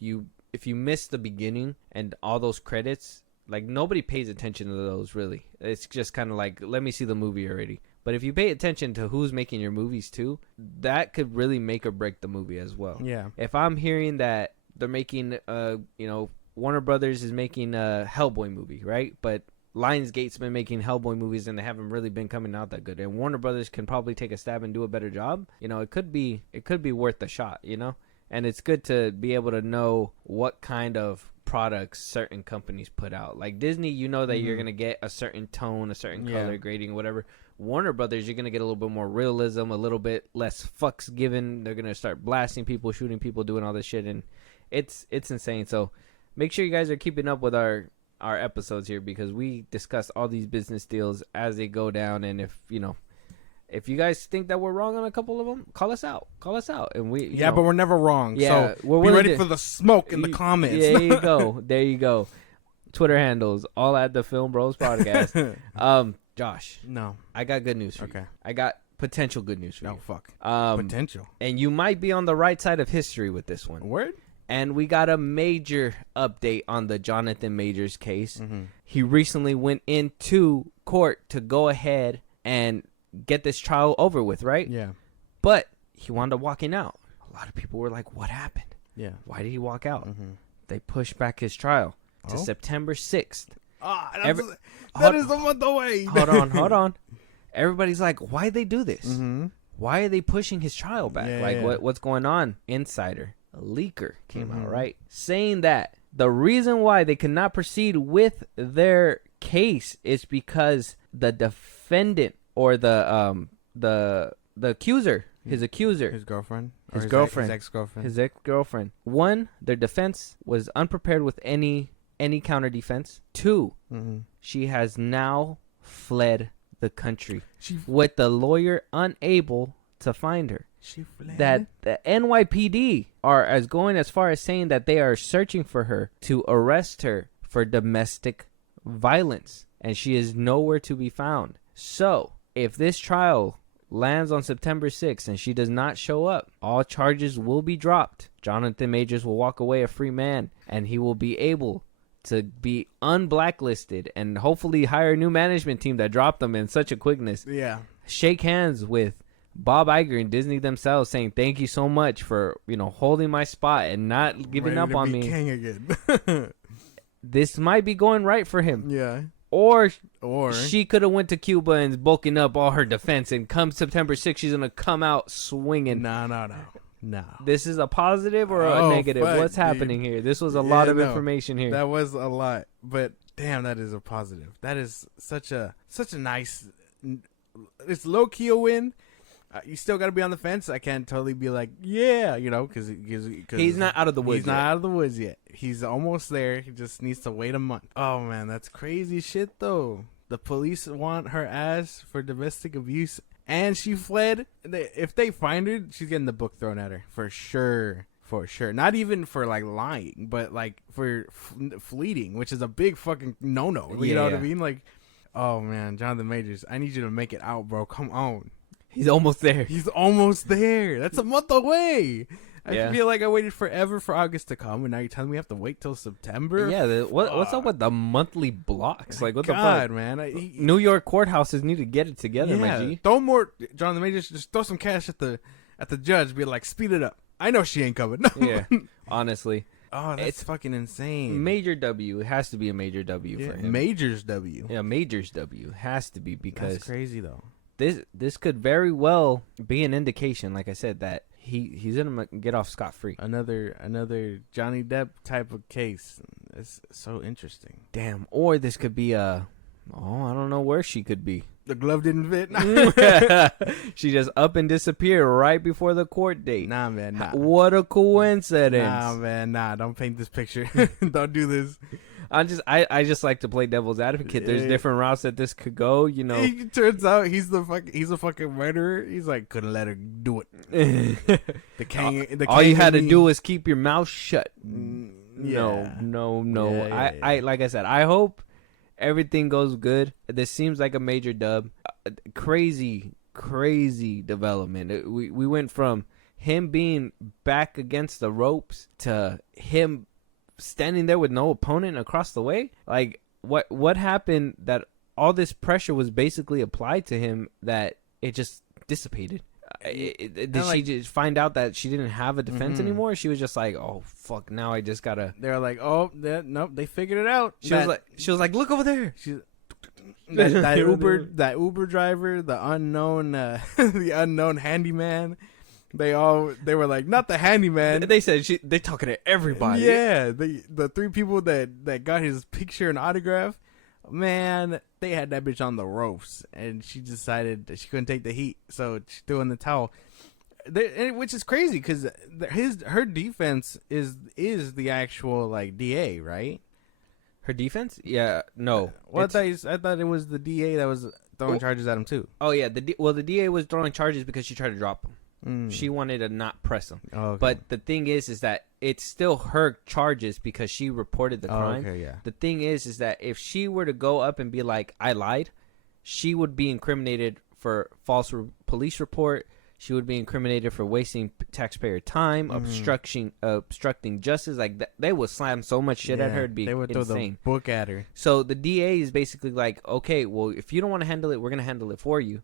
if you miss the beginning and all those credits, like nobody pays attention to those really. It's just kind of like, let me see the movie already. But if you pay attention to who's making your movies too, that could really make or break the movie as well. Yeah. If I'm hearing that they're making, Warner Brothers is making a Hellboy movie, right? But Lionsgate's been making Hellboy movies and they haven't really been coming out that good. And Warner Brothers can probably take a stab and do a better job. It could be worth a shot, And it's good to be able to know what kind of products certain companies put out. Like Disney, that you're going to get a certain tone, a certain color grading, whatever. Warner Brothers, you're gonna get a little bit more realism, a little bit less fucks given. They're gonna start blasting people, shooting people, doing all this shit, and it's insane. So make sure you guys are keeping up with our episodes here, because we discuss all these business deals as they go down. And if you guys think that we're wrong on a couple of them, call us out, and we you know, but we're never wrong. Yeah, so we're be ready for the smoke in the comments. There you go. Twitter handles all at the Film Bros Podcast. Josh, no, I got good news for you. I got potential good news for you. No, fuck. Potential. And you might be on the right side of history with this one. Word? And we got a major update on the Jonathan Majors case. Mm-hmm. He recently went into court to go ahead and get this trial over with, right? Yeah. But he wound up walking out. A lot of people were like, what happened? Yeah. Why did he walk out? Mm-hmm. They pushed back his trial to September 6th. That is a month away. Hold on. Everybody's like, why'd they do this? Mm-hmm. Why are they pushing his trial back? What's going on? Insider, a leaker came out, right? Saying that the reason why they cannot proceed with their case is because the defendant or the accuser, his accuser, his girlfriend, his ex-girlfriend. One, their defense was unprepared with any counter defense. Two, she has now fled the country with the lawyer unable to find her. She fled. That the NYPD are going as far as saying that they are searching for her to arrest her for domestic violence, and she is nowhere to be found. So if this trial lands on September 6th and she does not show up, all charges will be dropped. Jonathan Majors will walk away a free man, and he will be able to be unblacklisted and hopefully hire a new management team that dropped them in such a quickness. Yeah. Shake hands with Bob Iger and Disney themselves, saying thank you so much for, holding my spot and not giving up on me. King again. This might be going right for him. Yeah. Or she could have went to Cuba and bulking up all her defense, and come September 6th, she's going to come out swinging. No. This is a positive or a negative? Fuck, what's happening here? This was a lot of information here. That was a lot, but damn, that is a positive. That is such a nice. It's low key a win. You still got to be on the fence. I can't totally be like, yeah, because he's not out of the woods. He's not out of the woods yet. He's almost there. He just needs to wait a month. Oh man, that's crazy shit though. The police want her ass for domestic abuse, and she fled. If they find her, she's getting the book thrown at her for sure. For sure. Not even for like lying, but like for fleeing, which is a big fucking no-no. You know what I mean? Like, oh man, Jonathan Majors, I need you to make it out, bro. Come on. He's almost there. That's a month away. I feel like I waited forever for August to come, and now you're telling me I have to wait till September? Yeah, what's up with the monthly blocks? Like, what the fuck? Man. New York courthouses need to get it together, my G. Throw more, Jonathan Majors, just throw some cash at the judge. Be like, speed it up. I know she ain't coming. Yeah, honestly. Oh, that's fucking insane. Major W. It has to be a major W for him. Majors W. Yeah, Majors W. Has to be, because that's crazy, though. This could very well be an indication, like I said, that he's gonna get off scot-free. Another Johnny Depp type of case. It's so interesting. Damn. Or this could be I don't know where she could be. The glove didn't fit. She just up and disappeared right before the court date. Nah, man. Nah. What a coincidence. Nah, man. Nah, don't paint this picture. Don't do this. I just like to play devil's advocate. There's different routes that this could go, It turns out he's a fucking murderer. He's like, couldn't let her do it. All you had to do was keep your mouth shut. Yeah. No. I like I said, I hope everything goes good. This seems like a major dub. Crazy development. We went from him being back against the ropes to him standing there with no opponent across the way. Like, what happened that all this pressure was basically applied to him that it just dissipated? Did she just find out that she didn't have a defense anymore? She was just like, oh fuck, now I just gotta. They're like, oh nope, they figured it out. She was like, look over there. That Uber driver, the unknown handyman. They were like, not the handyman. They said they talking to everybody. Yeah, the three people that got his picture and autograph. Man, they had that bitch on the ropes, and she decided that she couldn't take the heat, so she threw in the towel. Which is crazy because her defense is the actual like DA, right? Her defense? Yeah, no. Well, I thought it was the DA that was throwing charges at him too. Oh yeah, the DA was throwing charges because she tried to drop him. She wanted to not press him. Oh, okay. But the thing is that it's still her charges because she reported the crime. Okay, yeah. The thing is that if she were to go up and be like, I lied, she would be incriminated for false police report. She would be incriminated for wasting taxpayer time, obstructing justice. Like they would slam so much shit at her, it'd be they would insane. throw the book at her. So the DA is basically like, okay, well, if you don't want to handle it, we're gonna handle it for you,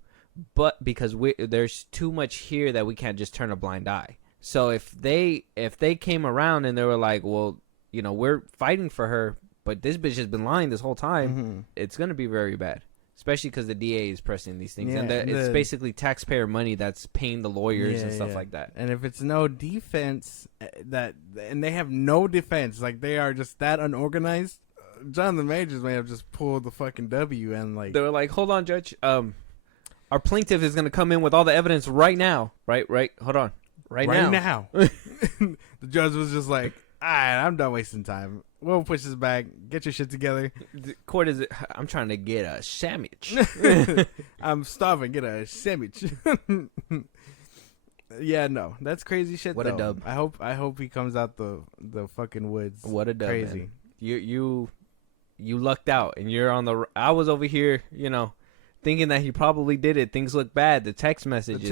but because there's too much here that we can't just turn a blind eye. So if they came around and they were like, well, you know, we're fighting for her, but this bitch has been lying this whole time, it's gonna be very bad. Especially because the DA is pressing these things. Yeah, and it's basically taxpayer money that's paying the lawyers and stuff like that. And if it's no defense, and they have no defense, like they are just that unorganized, Jonathan Majors may have just pulled the fucking W and like... They were like, hold on, Judge. Our plaintiff is going to come in with all the evidence right now. Right? Hold on. Right now. The judge was just like, all right, I'm done wasting time. We'll push this back. Get your shit together. The court is. I'm trying to get a sandwich. I'm starving. Get a sandwich. Yeah, no, that's crazy shit. What though. A dub. I hope he comes out the fucking woods. What a dub. Crazy. Man. You lucked out, and you're on the. I was over here, you know, thinking that he probably did it. Things look bad. The text messages.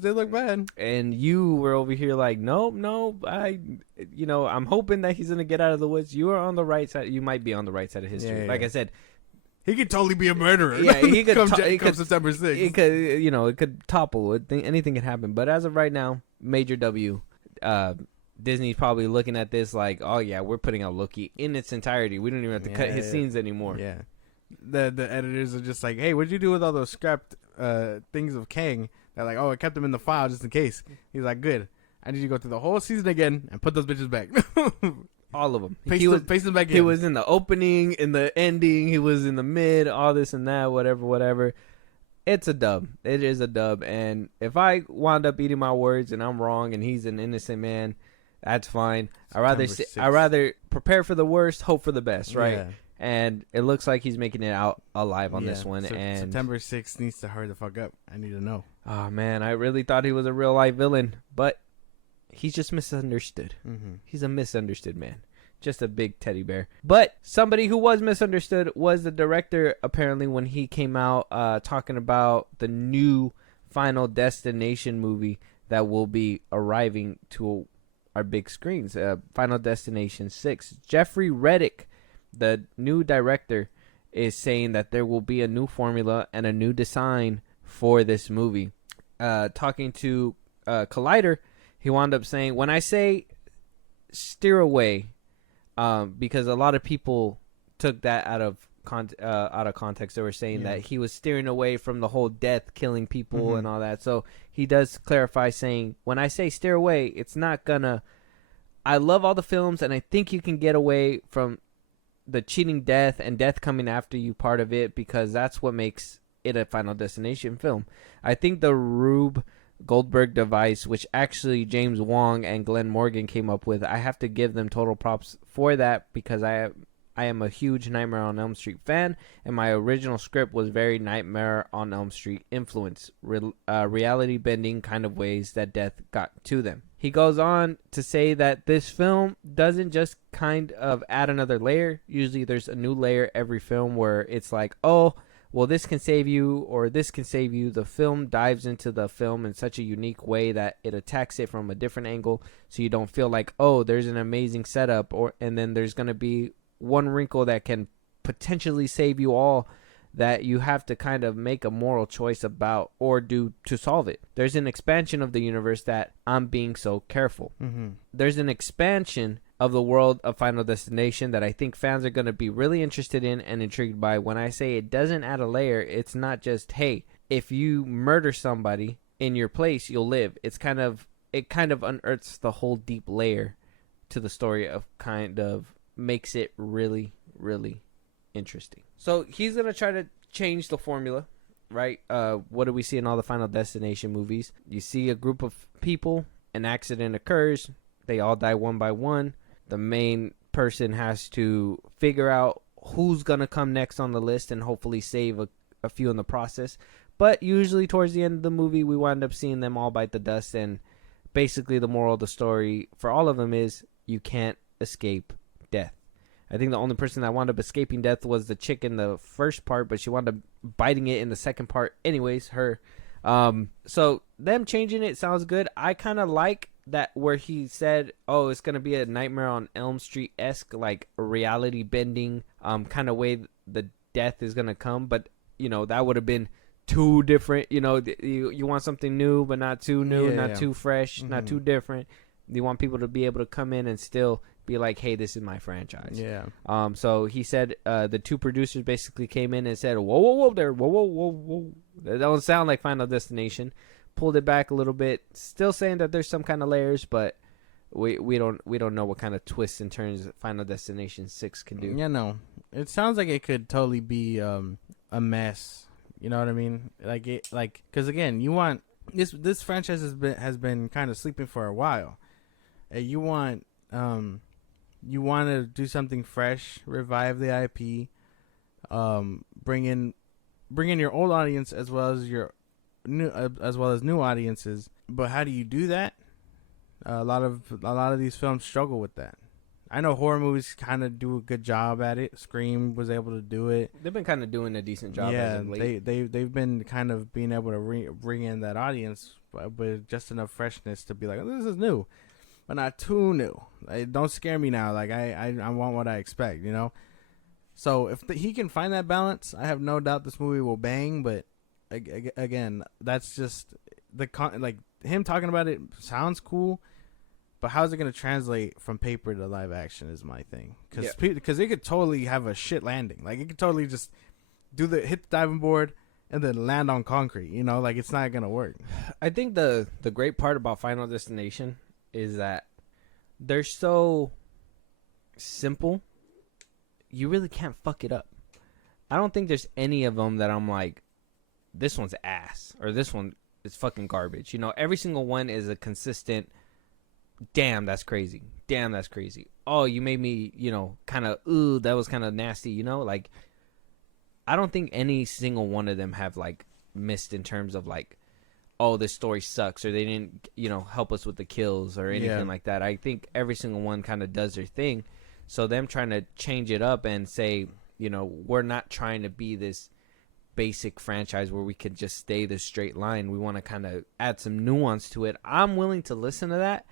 Did look bad. And you were over here like, no, I'm hoping that he's gonna get out of the woods. You are on the right side. You might be on the right side of history. Yeah. Like I said, he could totally be a murderer. Yeah, he could. come September 6th. It could, it could topple. Anything could happen. But as of right now, major W. Disney's probably looking at this like, oh yeah, we're putting out Loki in its entirety. We don't even have to cut his scenes anymore. Yeah. The editors are just like, hey, what'd you do with all those scrapped things of Kang? They're like, oh, I kept them in the file just in case. He's like, good. I need you to go through the whole season again and put those bitches back. All of them. Paste them back in. He was in the opening, in the ending. He was in the mid, all this and that, whatever. It's a dub. It is a dub. And if I wound up eating my words and I'm wrong and he's an innocent man, that's fine. I rather prepare for the worst, hope for the best, right? Yeah. And it looks like he's making it out alive on this one. And September 6th needs to hurry the fuck up. I need to know. Oh, man, I really thought he was a real life villain, but he's just misunderstood. He's a misunderstood man. Just a big teddy bear. But somebody who was misunderstood was the director, apparently, when he came out talking about the new Final Destination movie that will be arriving to our big screens. Final Destination 6. Jeffrey Reddick, the new director, is saying that there will be a new formula and a new design for this movie. Talking to Collider, he wound up saying, when I say steer away, because a lot of people took that out of context. They were saying that he was steering away from the whole death, killing people and all that. So he does clarify saying, when I say steer away, it's not gonna... I love all the films, and I think you can get away from the cheating death and death coming after you part of it, because that's what makes it a Final Destination film. I think the Rube Goldberg device, which actually James Wong and Glenn Morgan came up with, I have to give them total props for that, because I am a huge Nightmare on Elm Street fan, and my original script was very Nightmare on Elm Street influence, reality bending kind of ways that death got to them. He goes on to say that this film doesn't just kind of add another layer. Usually there's a new layer every film where it's like, oh, well, this can save you or this can save you. The film dives into the film in such a unique way that it attacks it from a different angle, so you don't feel like, oh, there's an amazing setup, and then there's going to be one wrinkle that can potentially save you all, that you have to kind of make a moral choice about or do to solve it. There's an expansion of the universe that I'm being so careful. There's an expansion of the world of Final Destination that I think fans are going to be really interested in and intrigued by. When I say it doesn't add a layer, it's not just, hey, if you murder somebody in your place, you'll live. It kind of unearths the whole deep layer to the story, of kind of makes it really, really interesting. So he's gonna try to change the formula, right? What do we see in all the Final Destination movies? You see a group of people, an accident occurs, they all die one by one. The main person has to figure out who's gonna come next on the list and hopefully save a few in the process. But usually towards the end of the movie, we wind up seeing them all bite the dust. And basically the moral of the story for all of them is you can't escape death. I think the only person that wound up escaping death was the chick in the first part, but she wound up biting it in the second part. Anyways, her. So them changing it sounds good. I kind of like that where he said, oh, it's going to be a Nightmare on Elm Street-esque, like reality bending kind of way the death is going to come. But, you know, that would have been too different. You know, you want something new, but not too new, not too fresh, not too different. You want people to be able to come in and still be like, hey, this is my franchise. Yeah. So he said the two producers basically came in and said, whoa there, whoa. That don't sound like Final Destination. Pulled it back a little bit. Still saying that there's some kind of layers, but we don't know what kind of twists and turns Final Destination 6 can do. Yeah, no. It sounds like it could totally be a mess. You know what I mean? Because again, you want this franchise has been kind of sleeping for a while. You want to do something fresh, revive the IP, bring in your old audience as well as your new audiences. But how do you do that? A lot of these films struggle with that. I know horror movies kind of do a good job at it. Scream was able to do it. They've been kind of doing a decent job. Yeah, as of late. they've been kind of being able to bring in that audience with just enough freshness to be like, oh, this is new, but not too new. Don't scare me now. Like I want what I expect, you know. So if he can find that balance, I have no doubt this movie will bang. But again, that's just like him talking about it sounds cool. But how's it going to translate from paper to live action is my thing. Because it could totally have a shit landing. Like, it could totally just hit the diving board and then land on concrete. You know, like, it's not going to work. I think the great part about Final Destination is that they're so simple, you really can't fuck it up. I don't think there's any of them that I'm like, this one's ass, or this one is fucking garbage. You know, every single one is a consistent... Damn, that's crazy. Damn, that's crazy. Oh, you made me, you know, kind of, ooh, that was kind of nasty, you know? Like, I don't think any single one of them have, like, missed in terms of, like, oh, this story sucks, or they didn't, you know, help us with the kills or anything like that. I think every single one kind of does their thing. So them trying to change it up and say, you know, we're not trying to be this basic franchise where we could just stay this straight line. We want to kind of add some nuance to it. I'm willing to listen to that.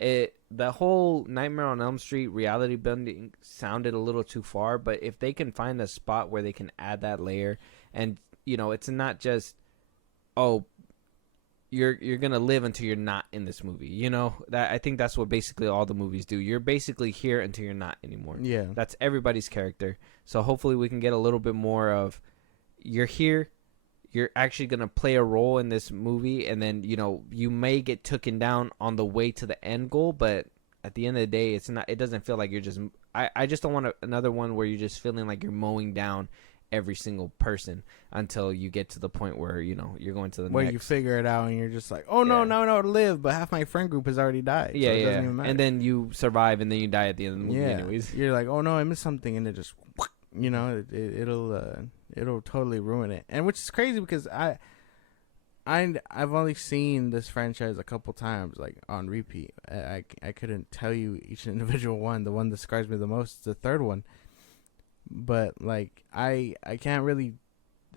The whole Nightmare on Elm Street reality bending sounded a little too far, but if they can find a spot where they can add that layer, and you know, it's not just, oh, you're gonna live until you're not in this movie. You know, that I think that's what basically all the movies do. You're basically here until you're not anymore. Yeah, that's everybody's character. So hopefully we can get a little bit more of, you're here. You're actually going to play a role in this movie, and then, you know, you may get taken down on the way to the end goal, but at the end of the day, it doesn't feel like you're just, I just don't want another one where you're just feeling like you're mowing down every single person until you get to the point where, you know, you're going to the where next. You figure it out and you're just like, oh, no, to live, but half my friend group has already died. Yeah, so it doesn't even matter. And then you survive, and then you die at the end of the movie anyways. You're like, oh, no, I missed something, and it just, you know, it'll totally ruin it. And which is crazy because I've only seen this franchise a couple times, like on repeat. I couldn't tell you each individual one. The one that describes me the most is the third one. But like I can't really,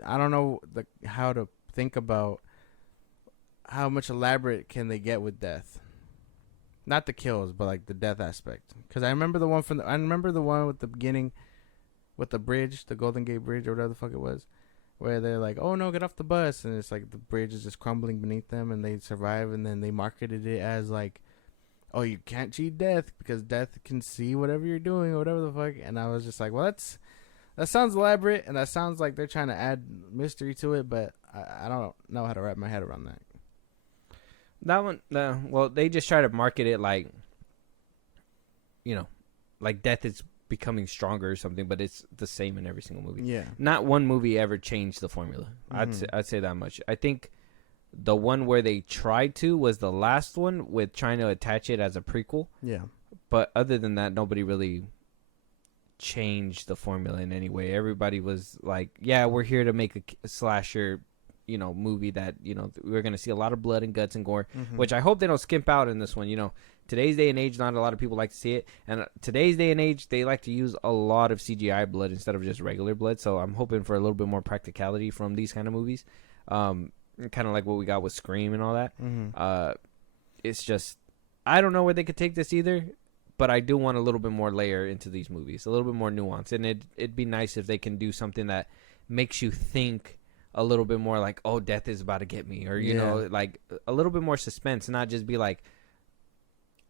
I don't know how to think about how much elaborate can they get with death. Not the kills, but like the death aspect. Because I remember the one with the beginning, with the bridge, the Golden Gate Bridge or whatever the fuck it was. Where they're like, oh no, get off the bus, and it's like the bridge is just crumbling beneath them, and they survive, and then they marketed it as like, oh, you can't cheat death because death can see whatever you're doing or whatever the fuck. And I was just like, well, that sounds elaborate, and that sounds like they're trying to add mystery to it, but I don't know how to wrap my head around that. That one, well, they just try to market it like, you know, like death is becoming stronger or something, but it's the same in every single movie. Yeah. Not one movie ever changed the formula. I'd say that much. I think the one where they tried to was the last one with trying to attach it as a prequel. Yeah. But other than that, nobody really changed the formula in any way. Everybody was like, yeah, we're here to make a slasher, movie that, we're going to see a lot of blood and guts and gore, which I hope they don't skimp out in this one. Today's day and age, not a lot of people like to see it. And today's day and age, they like to use a lot of CGI blood instead of just regular blood. So I'm hoping for a little bit more practicality from these kind of movies. Kind of like what we got with Scream and all that. It's just, I don't know where they could take this either. But I do want a little bit more layer into these movies, a little bit more nuance. And it'd be nice if they can do something that makes you think a little bit more like, oh, death is about to get me. Or, you know, like a little bit more suspense, not just be like,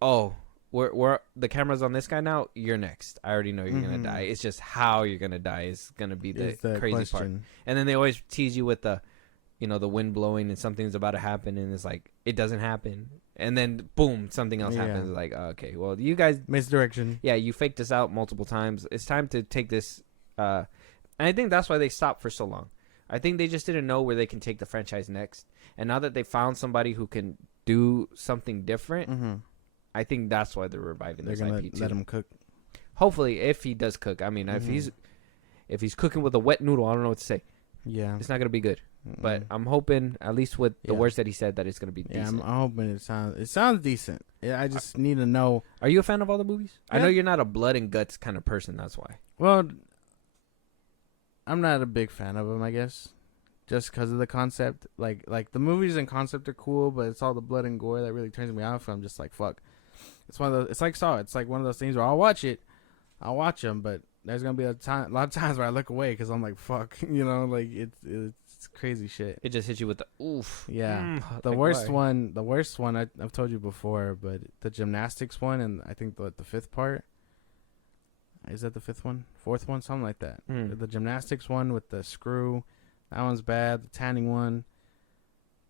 oh, we're the camera's on this guy now, you're next. I already know you're going to die. It's just how you're going to die is going to be the crazy question. Part. And then they always tease you with the wind blowing and something's about to happen. And it's like, it doesn't happen. And then, boom, something else happens. Like, okay, well, you guys... Misdirection. Yeah, you faked us out multiple times. It's time to take this... and I think that's why they stopped for so long. I think they just didn't know where they can take the franchise next. And now that they found somebody who can do something different, I think that's why they're reviving this IP, too. They're going to let him cook. Hopefully, if he does cook. I mean, if he's cooking with a wet noodle, I don't know what to say. Yeah. It's not going to be good. But I'm hoping, at least with the words that he said, that it's going to be decent. Yeah, I'm hoping it sounds decent. Yeah, I just need to know. Are you a fan of all the movies? Yeah. I know you're not a blood and guts kind of person. That's why. Well, I'm not a big fan of them, I guess, just because of the concept. Like the movies and concept are cool, but it's all the blood and gore that really turns me off. I'm just like, fuck. It's one of those. It's like Saw. It's like one of those things where I'll watch them, but there's gonna be a lot of times where I look away because I'm like, fuck, like it's crazy shit. It just hits you with the oof. Yeah. The worst one I've told you before, but the gymnastics one, and I think the fifth part. Is that the fifth one? Fourth one? Something like that. The gymnastics one with the screw. That one's bad. The tanning one.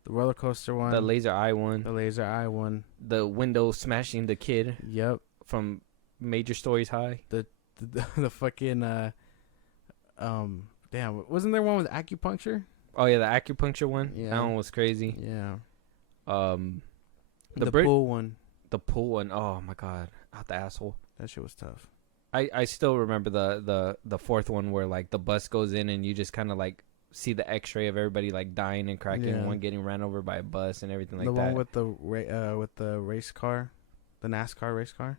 The roller coaster one. The laser eye one. The window smashing the kid. Yep. From Major Stories High. The fucking damn, wasn't there one with acupuncture? Oh yeah, the acupuncture one. Yeah. That one was crazy. Yeah. The pool one. The pool one. Oh my god, out the asshole. That shit was tough. I still remember the fourth one where like the bus goes in and you just kind of like see the X-ray of everybody like dying and cracking, one getting ran over by a bus and everything like that. The one with the race car, the NASCAR race car.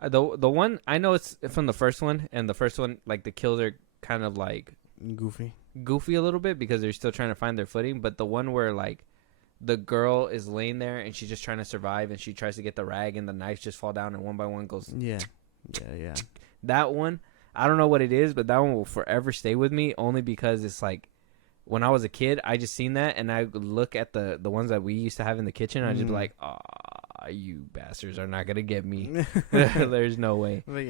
The one I know it's from the first one, and the first one like the kills are kind of like goofy a little bit because they're still trying to find their footing. But the one where like the girl is laying there and she's just trying to survive and she tries to get the rag and the knives just fall down and one by one goes. Yeah. That one, I don't know what it is, but that one will forever stay with me only because it's like when I was a kid, I just seen that and I look at the ones that we used to have in the kitchen and I just be like, you bastards are not gonna get me. There's no way. But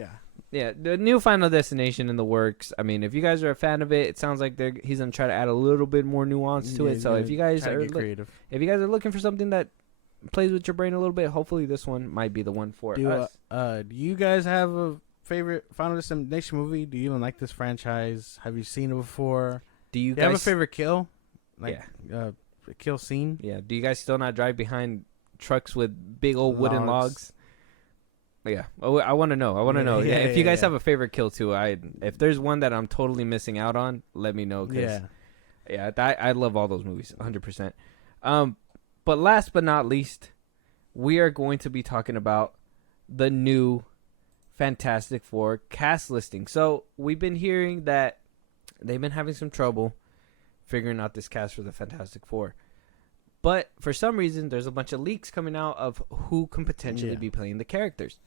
yeah, the new Final Destination in the works. I mean, if you guys are a fan of it sounds like he's gonna try to add a little bit more nuance to it. So if you guys are creative, if you guys are looking for something that plays with your brain a little bit, hopefully this one might be the one for us. Do you guys have a favorite Final Destination movie? Do you even like this franchise? Have you seen it before? Do you guys have a favorite kill? Kill scene? Yeah. Do you guys still not drive behind trucks with big old wooden logs? Yeah. Oh, I want to know. Yeah. If you guys have a favorite kill too, if there's one that I'm totally missing out on, let me know. I love all those movies, 100%. But last but not least, we are going to be talking about the new Fantastic Four cast listing. So we've been hearing that they've been having some trouble figuring out this cast for the Fantastic Four. But for some reason, there's a bunch of leaks coming out of who can potentially be playing the characters.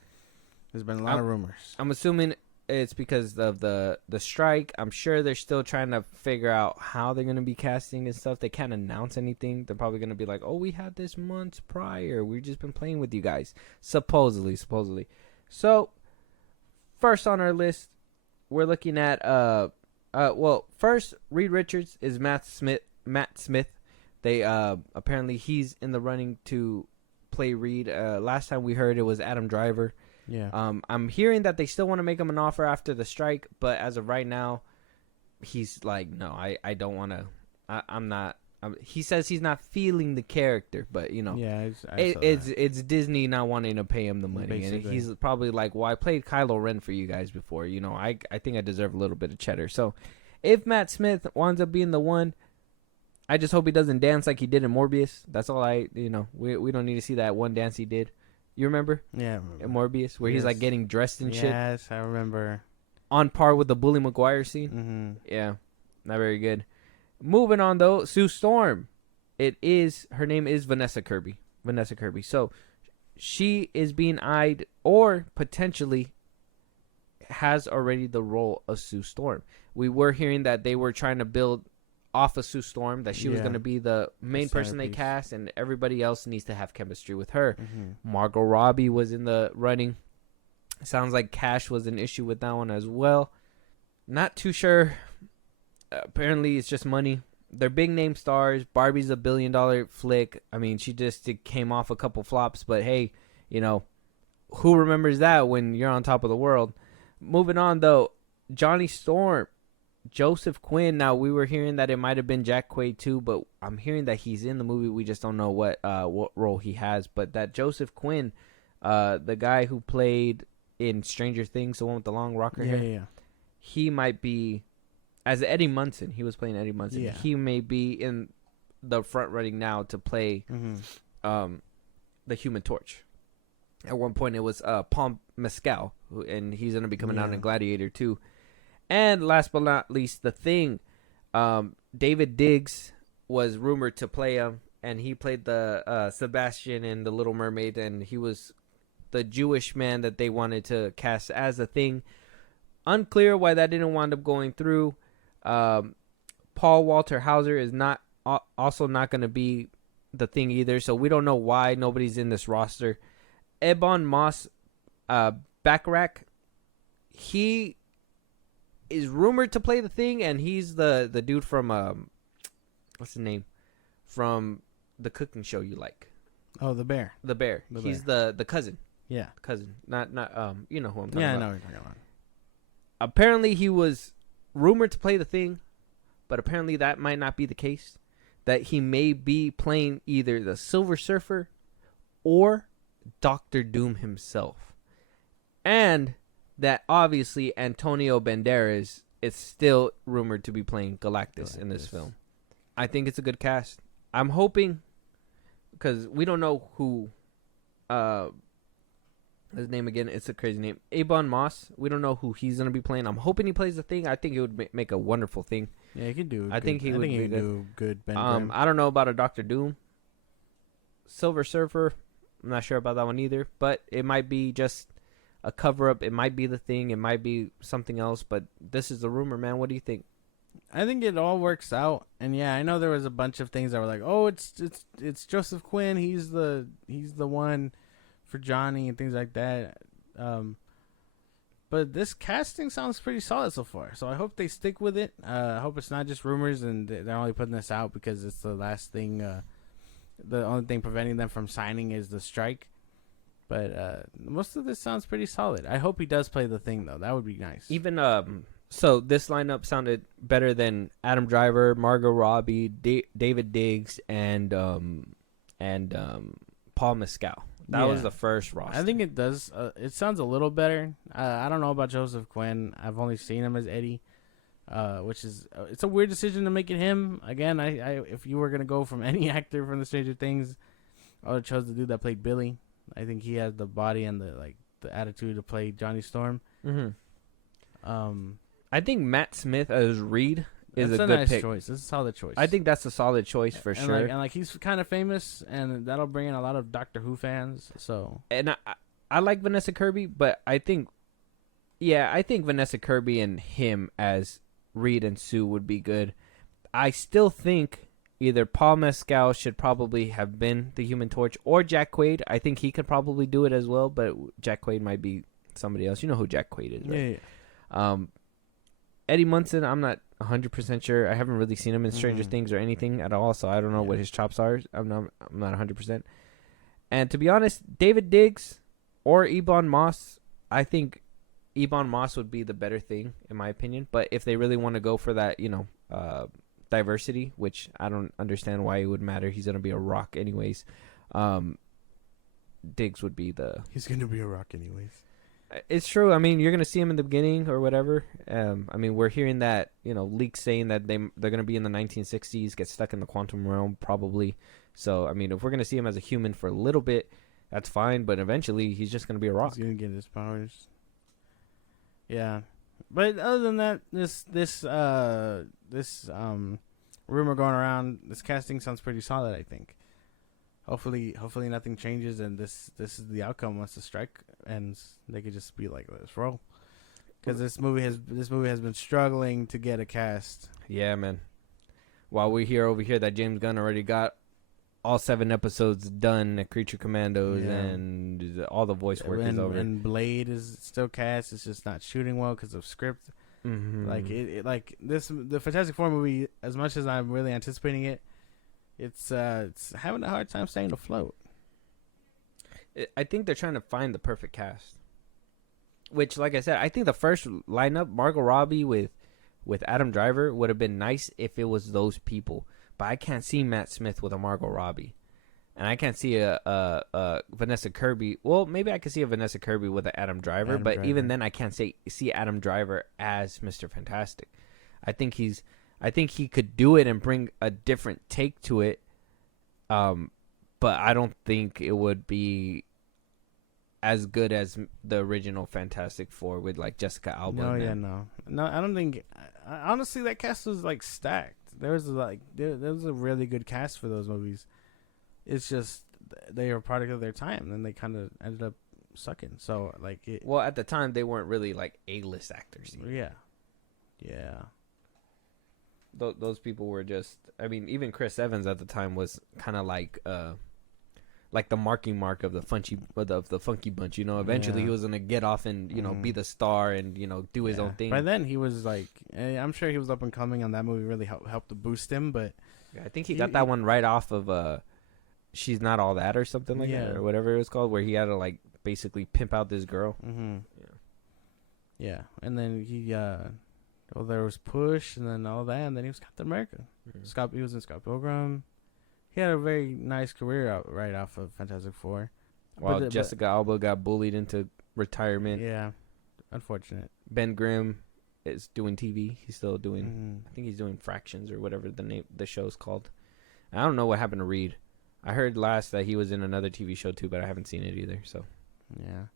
There's been a lot of rumors. I'm assuming it's because of the strike. I'm sure they're still trying to figure out how they're going to be casting and stuff. They can't announce anything. They're probably going to be like, oh, we had this months prior. We've just been playing with you guys. Supposedly. So, first on our list, we're looking at, first, Reed Richards is Matt Smith. They apparently he's in the running to play Reed. Last time we heard it was Adam Driver. Yeah. I'm hearing that they still want to make him an offer after the strike, but as of right now, he's like, no, I don't want to. I'm not. He says he's not feeling the character, but you know, Yeah, it's Disney not wanting to pay him the money, Basically. and he's probably like, well, I played Kylo Ren for you guys before, you know, I think I deserve a little bit of cheddar. So, if Matt Smith winds up being the one, I just hope he doesn't dance like he did in Morbius. That's all we don't need to see that one dance he did. You remember? Yeah. In Morbius, where he's like getting dressed and shit. Yes, I remember. On par with the Bully Maguire scene. Mm-hmm. Yeah, not very good. Moving on though, Sue Storm. Her name is Vanessa Kirby. Vanessa Kirby. So she is being eyed, or potentially has already the role of Sue Storm. We were hearing that they were trying to build off of Sue Storm, that she was going to be the main person they cast, and everybody else needs to have chemistry with her. Mm-hmm. Margot Robbie was in the running. Sounds like cash was an issue with that one as well. Not too sure. Apparently, it's just money. They're big name stars. Barbie's a $1 billion flick. I mean, she just came off a couple flops, but hey, you know, who remembers that when you're on top of the world? Moving on though, Johnny Storm, Joseph Quinn. Now we were hearing that it might have been Jack Quaid too, but I'm hearing that he's in the movie. We just don't know what role he has. But that Joseph Quinn, the guy who played in Stranger Things, the one with the long rocker hair, Yeah. he might be. As Eddie Munson, he was playing Eddie Munson. Yeah. He may be in the front running now to play the Human Torch. At one point, it was Paul Mescal, and he's going to be coming out in Gladiator too. And last but not least, The Thing. David Diggs was rumored to play him, and he played the Sebastian in The Little Mermaid, and he was the Jewish man that they wanted to cast as The Thing. Unclear why that didn't wind up going through. Paul Walter Hauser is also not going to be the Thing either, so we don't know why nobody's in this roster. Ebon Moss Bacharach, he is rumored to play the Thing, and he's the dude from what's his name, from the cooking show you like. Oh, the bear. The bear. He's the cousin. Yeah, cousin. Not you know who I'm talking about. Yeah, I know what you're talking about. Apparently he was rumored to play the Thing, but apparently that might not be the case. That he may be playing either the Silver Surfer or Doctor Doom himself. And that obviously Antonio Banderas is still rumored to be playing Galactus in this film. I think it's a good cast. I'm hoping, because we don't know who his name again, it's a crazy name. Ebon Moss. We don't know who he's gonna be playing. I'm hoping he plays the Thing. I think it would make a wonderful Thing. Yeah, he could do. I think he would do good. Ben Grimm. I don't know about a Doctor Doom. Silver Surfer. I'm not sure about that one either. But it might be just a cover up. It might be the Thing. It might be something else. But this is the rumor, man. What do you think? I think it all works out. And yeah, I know there was a bunch of things that were like, oh, it's Joseph Quinn. He's the one for Johnny and things like that. But this casting sounds pretty solid so far. So I hope they stick with it. I hope it's not just rumors and they're only putting this out because it's the last thing. The only thing preventing them from signing is the strike. But most of this sounds pretty solid. I hope he does play the Thing though. That would be nice. Even so this lineup sounded better than Adam Driver, Margot Robbie, David Diggs, and Paul Mescal. That was the first roster. I think it does. It sounds a little better. I don't know about Joseph Quinn. I've only seen him as Eddie, which is it's a weird decision to make it him. Again, I if you were gonna go from any actor from the Stranger Things, I would have chose the dude that played Billy. I think he has the body and the attitude to play Johnny Storm. Mm-hmm. I think Matt Smith as Reed is a good nice pick. choice. It's a solid choice. I think that's a solid choice for sure. And he's kind of famous, and that'll bring in a lot of Doctor Who fans. So, and I like Vanessa Kirby, but I think Vanessa Kirby and him as Reed and Sue would be good. I still think either Paul Mescal should probably have been the Human Torch or Jack Quaid. I think he could probably do it as well, but Jack Quaid might be somebody else. You know who Jack Quaid is, right? Yeah. Eddie Munson, I'm not 100% sure. I haven't really seen him in Stranger Things or anything at all, so I don't know what his chops are. I'm not 100%. And to be honest, David Diggs or Ebon Moss, I think Ebon Moss would be the better thing in my opinion. But if they really want to go for that, diversity, which I don't understand why it would matter. He's gonna be a rock anyways. Diggs would be the. He's gonna be a rock anyways. It's true. I mean, you're gonna see him in the beginning or whatever. I mean, we're hearing that leaks saying that they're gonna be in the 1960s, get stuck in the quantum realm probably. So I mean, if we're gonna see him as a human for a little bit, that's fine. But eventually, he's just gonna be a rock. He's gonna get his powers. Yeah, but other than that, this rumor going around, this casting sounds pretty solid. I think. Hopefully nothing changes, and this is the outcome once the strike ends. They could just be like, let's roll, because this movie has been struggling to get a cast. Yeah, man. While we hear over here that James Gunn already got all 7 episodes done at Creature Commandos, and all the voice work is over. And Blade is still cast. It's just not shooting well because of script. Mm-hmm. Like the Fantastic Four movie, as much as I'm really anticipating it, it's having a hard time staying afloat. I think they're trying to find the perfect cast. Which, like I said, I think the first lineup, Margot Robbie with Adam Driver, would have been nice if it was those people. But I can't see Matt Smith with a Margot Robbie, and I can't see a Vanessa Kirby. Well, maybe I could see a Vanessa Kirby with an Adam Driver, but even then, I can't see Adam Driver as Mr. Fantastic. I think he could do it and bring a different take to it. But I don't think it would be as good as the original Fantastic Four with like Jessica Alba. No. I don't think. Honestly, that cast was like stacked. There was a really good cast for those movies. It's just they were a product of their time, and they kind of ended up sucking. So well, at the time they weren't really like A-list actors. Yeah. Those people were just. I mean, even Chris Evans at the time was kind of like the marking mark of the funky bunch. Eventually he was gonna get off and be the star and do his own thing. By then he was like, I'm sure he was up and coming, and that movie really helped to boost him. But I think he got that one right off of She's Not All That or something like that, or whatever it was called, where he had to like basically pimp out this girl. Mm-hmm. Yeah, and then there was Push, and then all that, and then he was Captain America. Mm-hmm. He was in Scott Pilgrim. He had a very nice career right off of Fantastic Four. While Jessica Alba got bullied into retirement. Yeah, unfortunate. Ben Grimm is doing TV. He's still doing. I think he's doing Fractions or whatever the show's called. I don't know what happened to Reed. I heard last that he was in another TV show too, but I haven't seen it either. So. Yeah.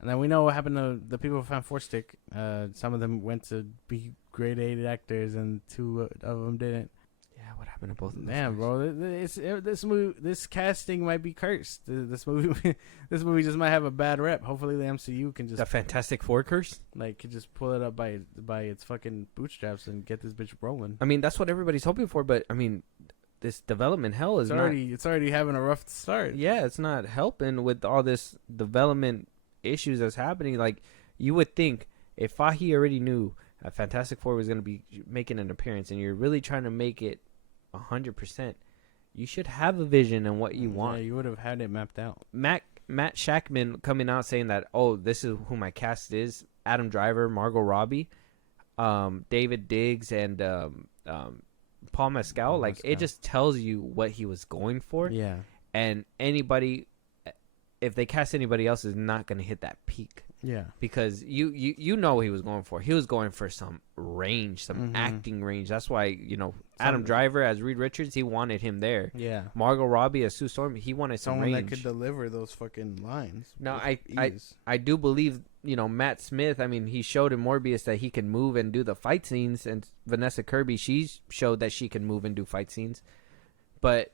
And then we know what happened to the people from Four Stick. Some of them went to be grade A actors, and 2 of them didn't. Yeah, what happened to both of them? Damn, bro, this casting might be cursed. This movie just might have a bad rep. Hopefully, the MCU can just the Fantastic Four curse, could just pull it up by its fucking bootstraps and get this bitch rolling. I mean, that's what everybody's hoping for, but I mean, this development hell is it's already having a rough start. Yeah, it's not helping with all this development issues that's happening. Like, you would think if Fahi already knew Fantastic Four was going to be making an appearance, and you're really trying to make it 100%, you should have a vision and what you want. Yeah, you would have had it mapped out. Matt Shackman coming out saying that, this is who my cast is: Adam Driver, Margot Robbie, David Diggs, and Paul Mescal. It just tells you what he was going for. Yeah. And anybody, if they cast anybody else, is not going to hit that peak. Yeah. Because you know what he was going for. He was going for some range, some acting range. That's why, Adam Driver as Reed Richards, he wanted him there. Yeah. Margot Robbie as Sue Storm, he wanted someone range. that could deliver those fucking lines. Now, I do believe, Matt Smith, I mean, he showed in Morbius that he can move and do the fight scenes, and Vanessa Kirby, she showed that she can move and do fight scenes. But,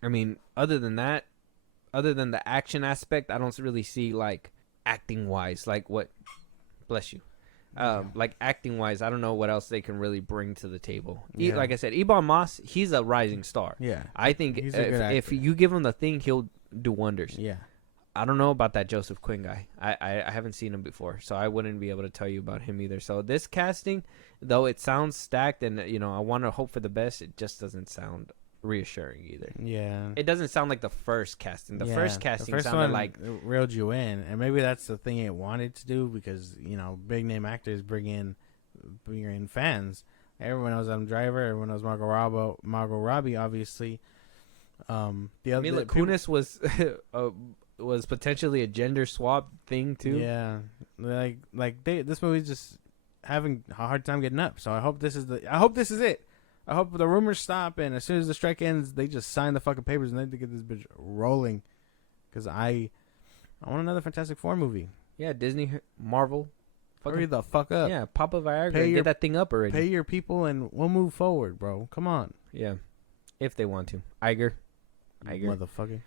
I mean, other than the action aspect, I don't really see, acting wise, bless you. Acting wise, I don't know what else they can really bring to the table. Yeah. Like I said, Ebon Moss, he's a rising star. Yeah. I think if you give him the thing, he'll do wonders. Yeah. I don't know about that Joseph Quinn guy. I haven't seen him before, so I wouldn't be able to tell you about him either. So this casting, though it sounds stacked and, I want to hope for the best, it just doesn't sound reassuring either. Yeah. It doesn't sound like the first casting. The Yeah, first casting the first sounded one like reeled you in, and maybe that's the thing it wanted to do because big name actors bring in fans. Everyone knows Adam Driver. Everyone knows Margot Robbie, obviously. The other Mila Kunis was potentially a gender swap thing too. Yeah, this movie's just having a hard time getting up. So I hope this is it. I hope the rumors stop, and as soon as the strike ends, they just sign the fucking papers and they get this bitch rolling. Because I want another Fantastic Four movie. Yeah, Disney, Marvel. Hurry the fuck up. Yeah, pop a Viagra. Get that thing up already. Pay your people and we'll move forward, bro. Come on. Yeah, if they want to. Iger. Motherfucker.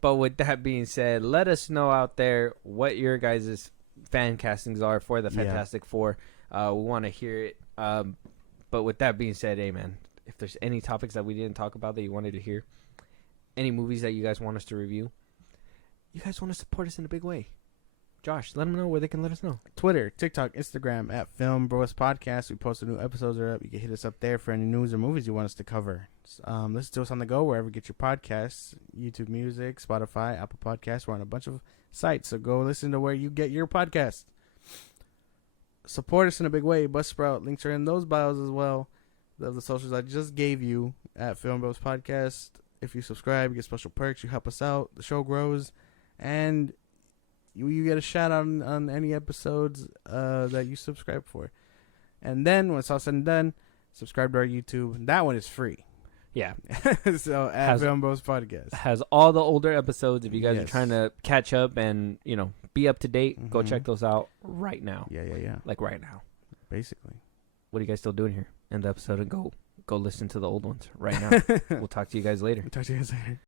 But with that being said, let us know out there what your guys' fan castings are for the Fantastic Four. We want to hear it. But with that being said, hey man, if there's any topics that we didn't talk about that you wanted to hear, any movies that you guys want us to review, you guys want to support us in a big way, Josh, let them know where they can let us know. Twitter, TikTok, Instagram at FilmBros Podcast. We post the new episodes are up. You can hit us up there for any news or movies you want us to cover. Listen to us on the go wherever you get your podcasts. YouTube Music, Spotify, Apple Podcasts. We're on a bunch of sites, so go listen to where you get your podcast. Support us in a big way. Buzzsprout links are in those bios as well. The socials I just gave you at FilmBros Podcast. If you subscribe, you get special perks. You help us out. The show grows, and you get a shout out on any episodes that you subscribe for. And then when it's all said and done, subscribe to our YouTube. That one is free. Yeah. So at FilmBros Podcast has all the older episodes. If you guys are trying to catch up and be up to date, go check those out right now. Yeah. Like right now. Basically. What are you guys still doing here? End the episode and go listen to the old ones right now. We'll talk to you guys later. Talk to you guys later.